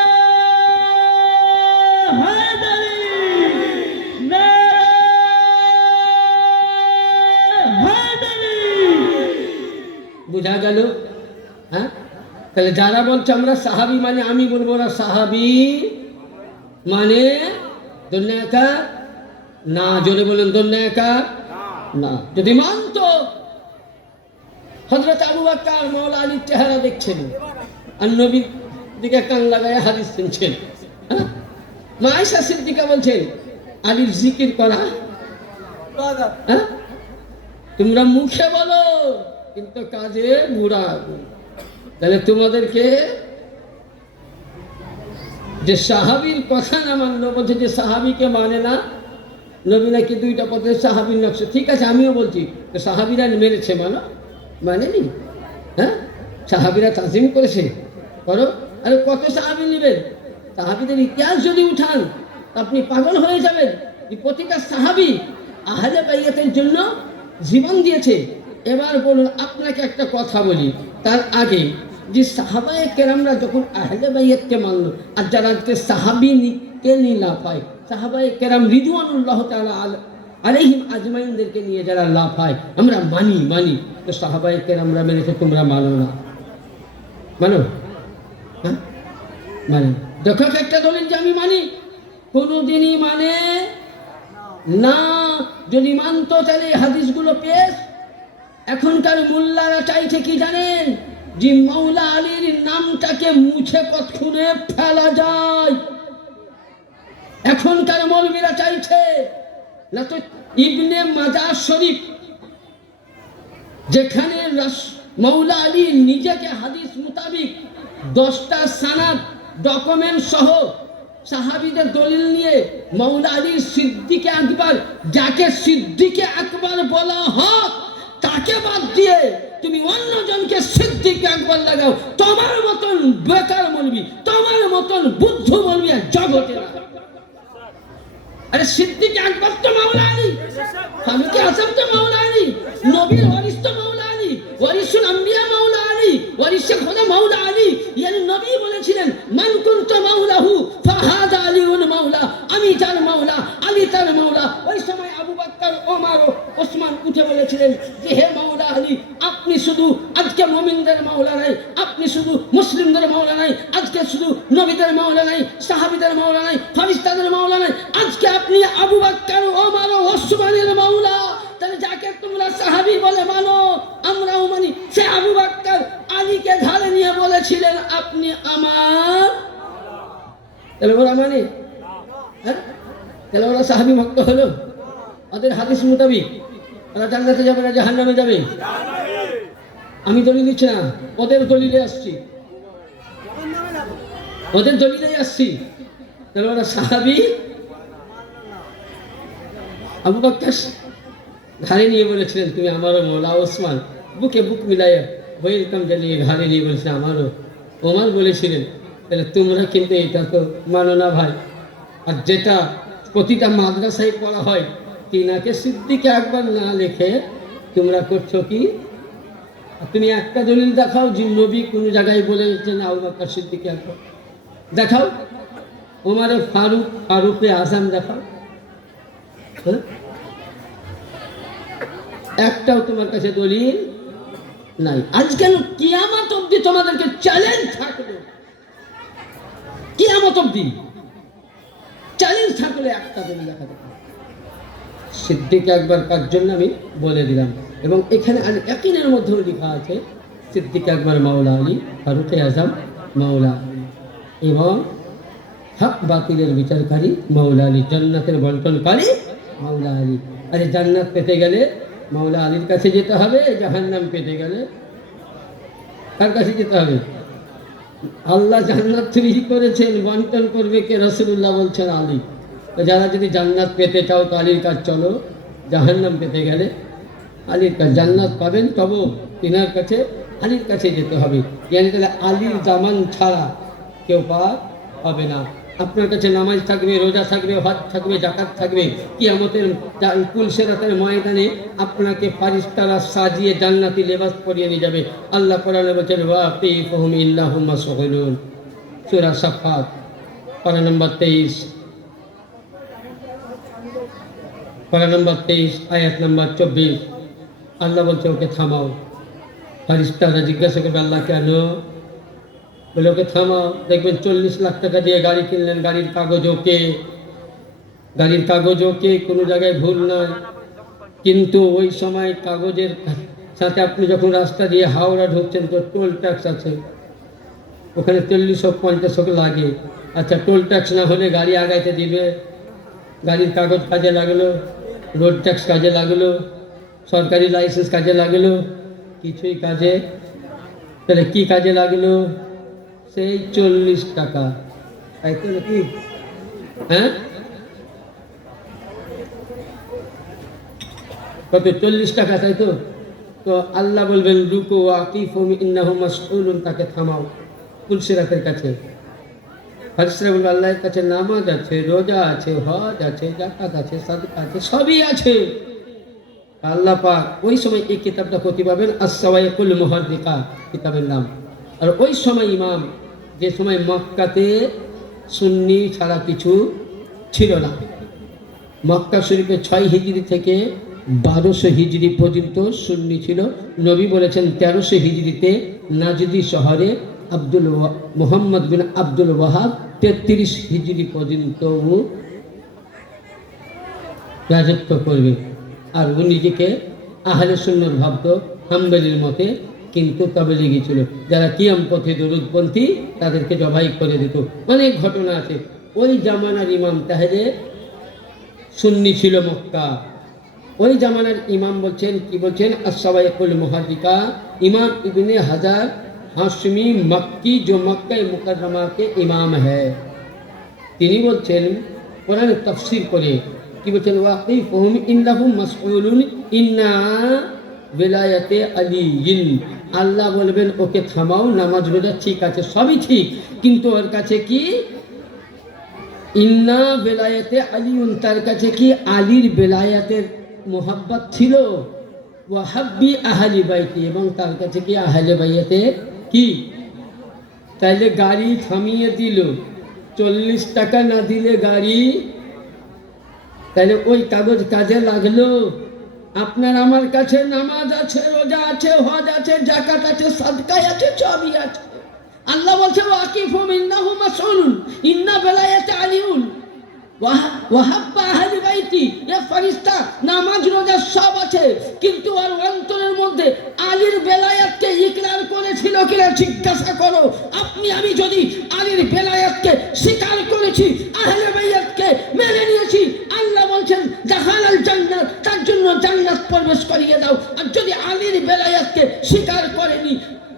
हैदरी, नारे हैदरी। বুঝা গেল? হ্যাঁ, তাহলে যারা বলছে আমরা সাহাবি মানে, আমি বলবো না সাহাবি মানে দুনিয়াকা না। জোরে বলেন দুনিয়াকা না। যদি মানতো, হযরত আবু বকর মাওলা আলীর চেহারা দেখছেন আর নবীর দিকে কান লাগায় হাদিস শুনছেন, হ্যাঁ? মা আয়েশা সিদ্দিকা বলছেন আলীর জিকির করা, হ্যাঁ? তোমরা মুখে বলো কিন্তু কাজে বুড়া। তাহলে তোমাদেরকে যে সাহাবীর কথা না মানলো, বলছে যে সাহাবীকে মানে না, নবী নাকি দুইটা পথে সাহাবীর নকশ। ঠিক আছে, আমিও বলছি তো সাহাবীরা মেরেছে মানো, মানেনি? হ্যাঁ, সাহাবীরা তাজিম করেছে, করো। আরে কত সাহাবী নেবেন? সাহাবীদের ইতিহাস যদি উঠান আপনি পাগল হয়ে যাবেন। যে প্রতিটা সাহাবী আহলে বাইয়াতের জন্য জীবন দিয়েছে। এবার বলুন, আপনাকে একটা কথা বলি তার আগে, যে সাহাবায়ে কেরামরা যখন আহলে বাইয়াতকে মানলো, আর যারা আজকে সাহাবীকে নিয়ে লাভ হয়, সাহাবায়ে কেরাম রিদওয়ানুল্লাহ তাআলা আলাইহিম আজমাইনদেরকে নিয়ে যারা লাভ হয়, আমরা মানি, তো সাহাবায়ে কেরামরা মেনেছে, তোমরা মানো না, মানো? হ্যাঁ, মানে দেখো একটা দলিল যে আমি মানি, কোনোদিনই মানে না। যদি মানতো তাহলে এই হাদিসগুলো পেশ। এখনকার মোল্লারা চাইছে কি জানেন? যে মাওলা আলীর নামটাকে মুছে কতক্ষণে ফেলা যায়। এখনকার মৌলবীরা চাইছে না তো ইবনে মাজাহ শরীফ, যেখানে মাওলা আলী নিজেকে হাদিস মোতাবিক 10টা সানাদ ডকুমেন্ট সহ সাহাবীদের দলিল নিয়ে মাওলা আলীর সিদ্দিকে আকবর, যাকে সিদ্দিকে আকবর বলা হয়, তাকে বাদ দিয়ে তুমি অন্যজনকে সিদ্দিকে আকবর লাগাও, তোমার মতন বেকার মৌলবী, তোমার মতন বুদ্ধ মৌলবী জগতে না। আরে সিদ্দিকে আকবর তো মাওলা আলী, ফারুক আযম তো মাওলা আলী, নবীর ওয়ারিস তো মাওলা আলী, ওয়ারিসুল আম্বিয়া মাওলা আলী, ওয়ারিসে খোদা মাওলা আলী। ইয়ানি নবী বলেছিলেন, মান কুনতু মাওলাহু ফাহাদা আলীউন মাওলা, আমি যার মাওলা আলী তার মাওলা। ওই সময় আবু বকর, ওমর ও ওসমান উঠে বলেছিলেন যে হে মাওলা আলী, আপনি শুধু আজকে মুমিনদের মাওলা নাই, আপনি শুধু মুসলিমদের মাওলা নাই, আজকে শুধু নবীদের মাওলা নাই, সাহাবীদের মাওলা নাই, ফেরেশতাদের মাওলা নাই, আজকে আপনি আবু বকর, ওমর ও ওসমানের মাওলা। তাহলে যাকে তোমরা সাহাবী বলে মানো, আমরাও মানি। সে আবু বকর আলীকে ঘাড়ে নিয়ে বলেছিলেন আপনি আমার, তাহলে ওরা মানে, হ্যাঁ, তাহলে ওরা সাহাবী ভক্ত হলো? ওদের হাদিস মোতাবিক ওরা জান্নাতে যাবে না জাহান্নামে যাবে? আমি দলিল দিচ্ছি না, ওদের দলিলে আসছি, ওদের দলিলে আসছি। তাহলে ওরা সাহাবী। আবু বকর ঘাড়ে নিয়ে বলেছিলেন তুমি আমারও মৌলা। ওসমান বুকে বুক মিলাইয়া ওয়েলকাম জানিয়ে ঘাড়ে নিয়ে বলেছিলেন আমারও। ওমর বলেছিলেন। তাহলে তোমরা কিন্তু এটা তো মানো না ভাই। আর যেটা প্রতিটা মাদ্রাসায় পড়া হয়, তিনাকে সিদ্দিকে আকবর না লিখে তোমরা করছো কি? তুমি একটা দলিল দেখাও যে নবী কোনো জায়গায় বলেছেন আবু বকর সিদ্দিকে আকবর, দেখাও। ওমরে ফারুক, ফারুকে আজম দেখাও। হ্যাঁ, একটাও তোমার কাছে দলিল নাই। আজ কেন কিয়ামত অবধি তোমাদেরকে চ্যালেঞ্জ থাকলো, কিয়ামত অবধি চ্যালেঞ্জ থাকলে একটা দলিল দেখাতে পারো। সিদ্দিক আকবর কার জন্য আমি বলে দিলাম। এবং এখানে আল ইয়াকিনের মধ্যেও লেখা আছে সিদ্দিক আকবর মাওলা আলী, ফারুকে আজম মাওলা আলী, এবং হক বাতিলের বিচারকারী মাওলা আলী, জান্নাতের বন্টনকারী মাওলা আলী। আরে জান্নাত পেতে গেলে মাওলা আলীর কাছে যেতে হবে, জাহান্নাম পেতে গেলে কার কাছে যেতে হবে? আল্লাহ জান্নাত তৈরি করেছেন, বন্টন করবে কে? রাসূলুল্লাহ বলছেন আলী। তো যারা যদি জান্নাত পেতে চাও তো আলীর কাছে চলো, জাহান্নাম পেতে গেলে আলীর কাছে। জান্নাত পাবেন তবু তিনার কাছে, আলীর কাছে যেতে হবে। yani তাহলে আলীর জামান ছাড়া কেউ পার হবে না। আপনার কাছে নামাজ থাকবে, রোজা থাকবে, হজ থাকবে, জাকাত থাকবে, কিয়ামতের পুলসেরাতের ময়দানে আপনাকে ফারিস্তারা সাজিয়ে জান্নাতি লেবাস পরিয়ে নিয়ে যাবে। আল্লাহ কোরআনে বলেছেন ওয়াকিফুহুম ইল্লাহুম মাসগুলুন, সূরা সাফাত পারা নম্বর 23, পারা নম্বর 23 আয়াত নম্বর 24। আল্লাহ বলছে ওকে থামাও। ফারিস্তারা জিজ্ঞাসা করবে আল্লাহ কেন? বলে ওকে থামাও। দেখবেন 40 লাখ টাকা দিয়ে গাড়ি কিনলেন, গাড়ির কাগজ ওকে, গাড়ির কাগজ ওকে, কোনো জায়গায় ভুল নয়, কিন্তু ওই সময় কাগজের সাথে আপনি যখন রাস্তা দিয়ে হাওড়া ঢুকছেন তো টোল ট্যাক্স আছে, ওখানে 40-50 লাগে। আচ্ছা, টোল ট্যাক্স না হলে গাড়ি আগাইতে দিবে, গাড়ির কাগজ কাজে লাগলো, রোড ট্যাক্স কাজে লাগলো, সরকারি লাইসেন্স কাজে লাগলো, কিছুই কাজে, তাহলে কি কাজে লাগলো? সেই 40 টাকা, তাই তো নাকি? হ্যাঁ, কত? 40 টাকা, তাই তো? তো আল্লাহ বলবেন রুকু ওয়াকিফুম ইন্নাহুম মাসউলুন, তাকে থামাও পুলসিরাতের কাছে। ফারিস্তারা বলবে আল্লাহর কাছে নামাজ আছে, রোজা আছে, হজ আছে, যাকাত আছে, সাদকা আছে, সবই আছে। আল্লাহ পাক ওই সময় এই কিতাবটা কতি পাবেন, আস-সাওয়াইকুল মুহাদ্দিকা কিতাবের নাম। আর ওই সময় ইমাম, যে সময় মক্কাতে সুন্নি ছাড়া কিছু ছিল না, মক্কা শরীফে 6 হিজরি থেকে 1200 হিজরি পর্যন্ত সুন্নি ছিল। নবী বলেছেন 1300 হিজরিতে নাজদি শহরে মোহাম্মদ বিন আব্দুল ওয়াহাব 33 হিজরি পর্যন্ত রাজত্ব করবে। আর ও নিজেকে আহলে সুন্নাত ভাবত, হাম্বলির মতে, কিন্তু তাবলীগী ছিল। যারা কিয়াম পথে দরুদপন্থী তাদেরকে জবাই করে দিত। অনেক ঘটনা আছে। ওই জামানার ইমাম তাহলে সুন্নি ছিল মক্কা। ওই জামানার ইমাম বলছেন, কি বলছেন? আস-সাওয়াইকুল মুহাদ্দিকা इमाम इब्ने हजार हाशमी मक्की जो मक्का मुकर्रमा के इमाम है তিনি বলছেন কোরআন তাফসীর করে কি বলছেন ওয়াকিফুহুম ইন্নাহুম মাসউলুন ইন্না বিলায়াতে আলিয়িন আল্লাহ বলবেন ওকে থামাও নামাজ রোজা ঠিক আছে সবই ঠিক কিন্তু ওর কাছে কি ইন্না বিলায়াতে আলিয়ুন তার কাছে কি আলীর বেলায়াতের মোহাব্বত ছিল ওয়া হাব্বি আহলি বাইতি এবং তার কাছে কি আহলে বাইতে কি তাইলে গাড়ি থামিয়ে দিল 40 টাকা না দিলে গাড়ি তাহলে ওই কাগজ কাজে লাগলো আপনার আমার কাছে নামাজ আছে রোজা আছে হজ আছে যাকাত আছে সাদকা আছে সবই আছে আল্লাহ বলছে ওয়াকিফুম ইন্নাহু মাসউলুন ইন্না বেলায়াতে আলিউন ওয়াহাব্বা আহলি বাইতি এ ফেরেশতা নামাজ রোজা সব আছে কিন্তু আর অন্তরের মধ্যে আলীর বেলায়াতকে ইকরার করেছিল কিনা জিজ্ঞাসা করো আপনি আমি যদি আলীর বেলায়াতকে স্বীকার করেছি আহলে বাইতকে মেনে নিয়েছি আল্লাহ বলছেন দাখালাল জান্নাত তার জন্য জান্নাত প্রবেশ করিয়ে দাও আর যদি আলীর বেলায়াতকে স্বীকার করেনি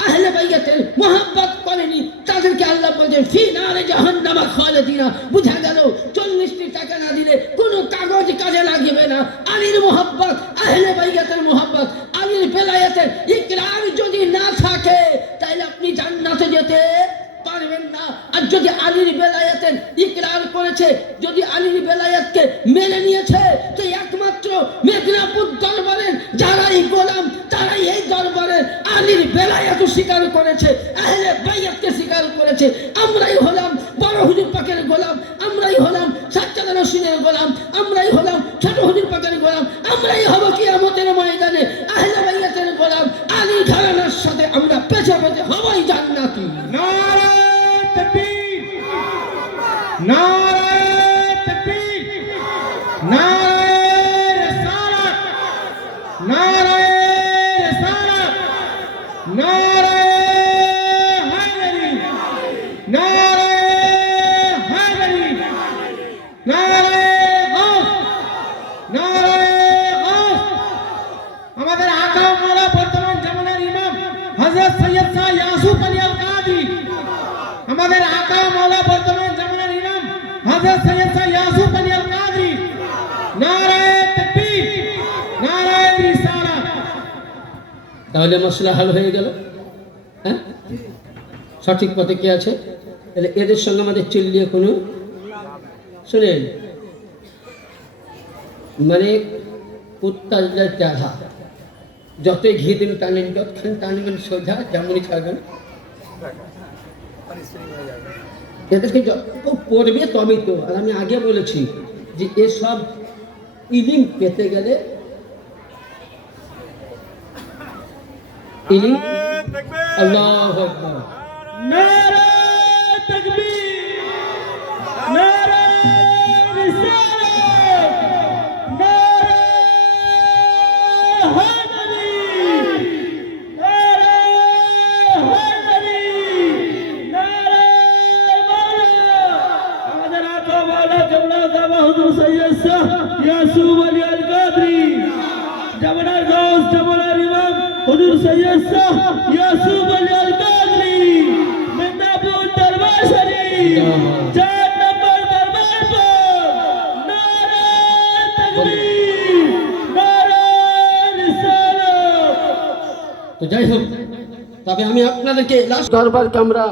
আহলে বাইতের মোহাব্বত করেনি তাদেরকে আল্লাহ বলেন ফি নারে জাহান্নামা খালিদিনা বুঝা গেল 40 টাকা না দিলে কোনো কাগজ কাজে লাগবে না আলীর মোহাব্বত আহলে বাইতের মোহাব্বত আলীর বেলায়েতের ইকরার যদি না থাকে তাহলে আপনি জান্নাতে যেতে পারবেন না আর যদি আলীর বেলায়েতের ইকরার করেছে যদি আলীর বেলায়েতকে মেনে নিয়েছে তো একমাত্র মেদিনীপুর দরবারের যারাই গোলাম তারাই এই দরবারের আলীর বেলায়েত স্বীকার করেছে আহলে বাইতকে স্বীকার করেছে আমরাই হলাম বড় হুজুর পাকের গোলাম আমরাই হলাম সাজ্জাদ রশিদের গোলাম আমরাই হলাম ছোট হুজুর পাকের গোলাম আমরাই হব কিয়ামতের ময়দানে আহলে বাইতের গোলাম আলী ঘরানার সাথে আমরা পেছে পেছে হবই জান্নাতি नारे तकबीर नारे तकबीर नारे रिसालत नारे रिसालत नारे हैदरी नारे हैदरी नारे गौस नारे गौस हमारे आका मौला वर्तमान जमानार इमाम हजरत सैयद शाह यासूफ अली अल कादरी हमारे आका मौला वर्तमान जमानार इमाम हजरत सैयद शाह यासूफ अली अल कादरी नारे तकबीर नारे रिसालत তাহলে মশলা হাল হয়ে গেল হ্যাঁ সঠিক পথে কে আছে তাহলে এদের সঙ্গে আমাদের চিল্লিয়ে কোনো শুনেন মানে কুত্তার চাহা যতই ঘি দিন টানেন যতক্ষণ টানবেন সোজা যেমনই ছাড়বেন এদেরকে যত পড়বে তবেই তো আর আমি আগে বলেছি যে এসব ইলিম পেতে গেলে ইলিম আল্লাহু আকবার नारे तकबीर नारे रिसालत नारे हैदरी नारे हैदरी नारे मौला হুজুর সৈয়দ শাহ ইয়াসুফ আলী আল কাদরি জামানার গাউস জামানার ইমাম হুজুর সৈয়দ শাহ ইয়াসুফ আলী আল কাদরি মেদিনীপুর দরবার শরীফ 4 নম্বর দরবার पर नारे तकबीर नारे रिसालत। তো যাই হোক, তবে আমি আপনাদেরকে লাস্ট দরবারকে আমরা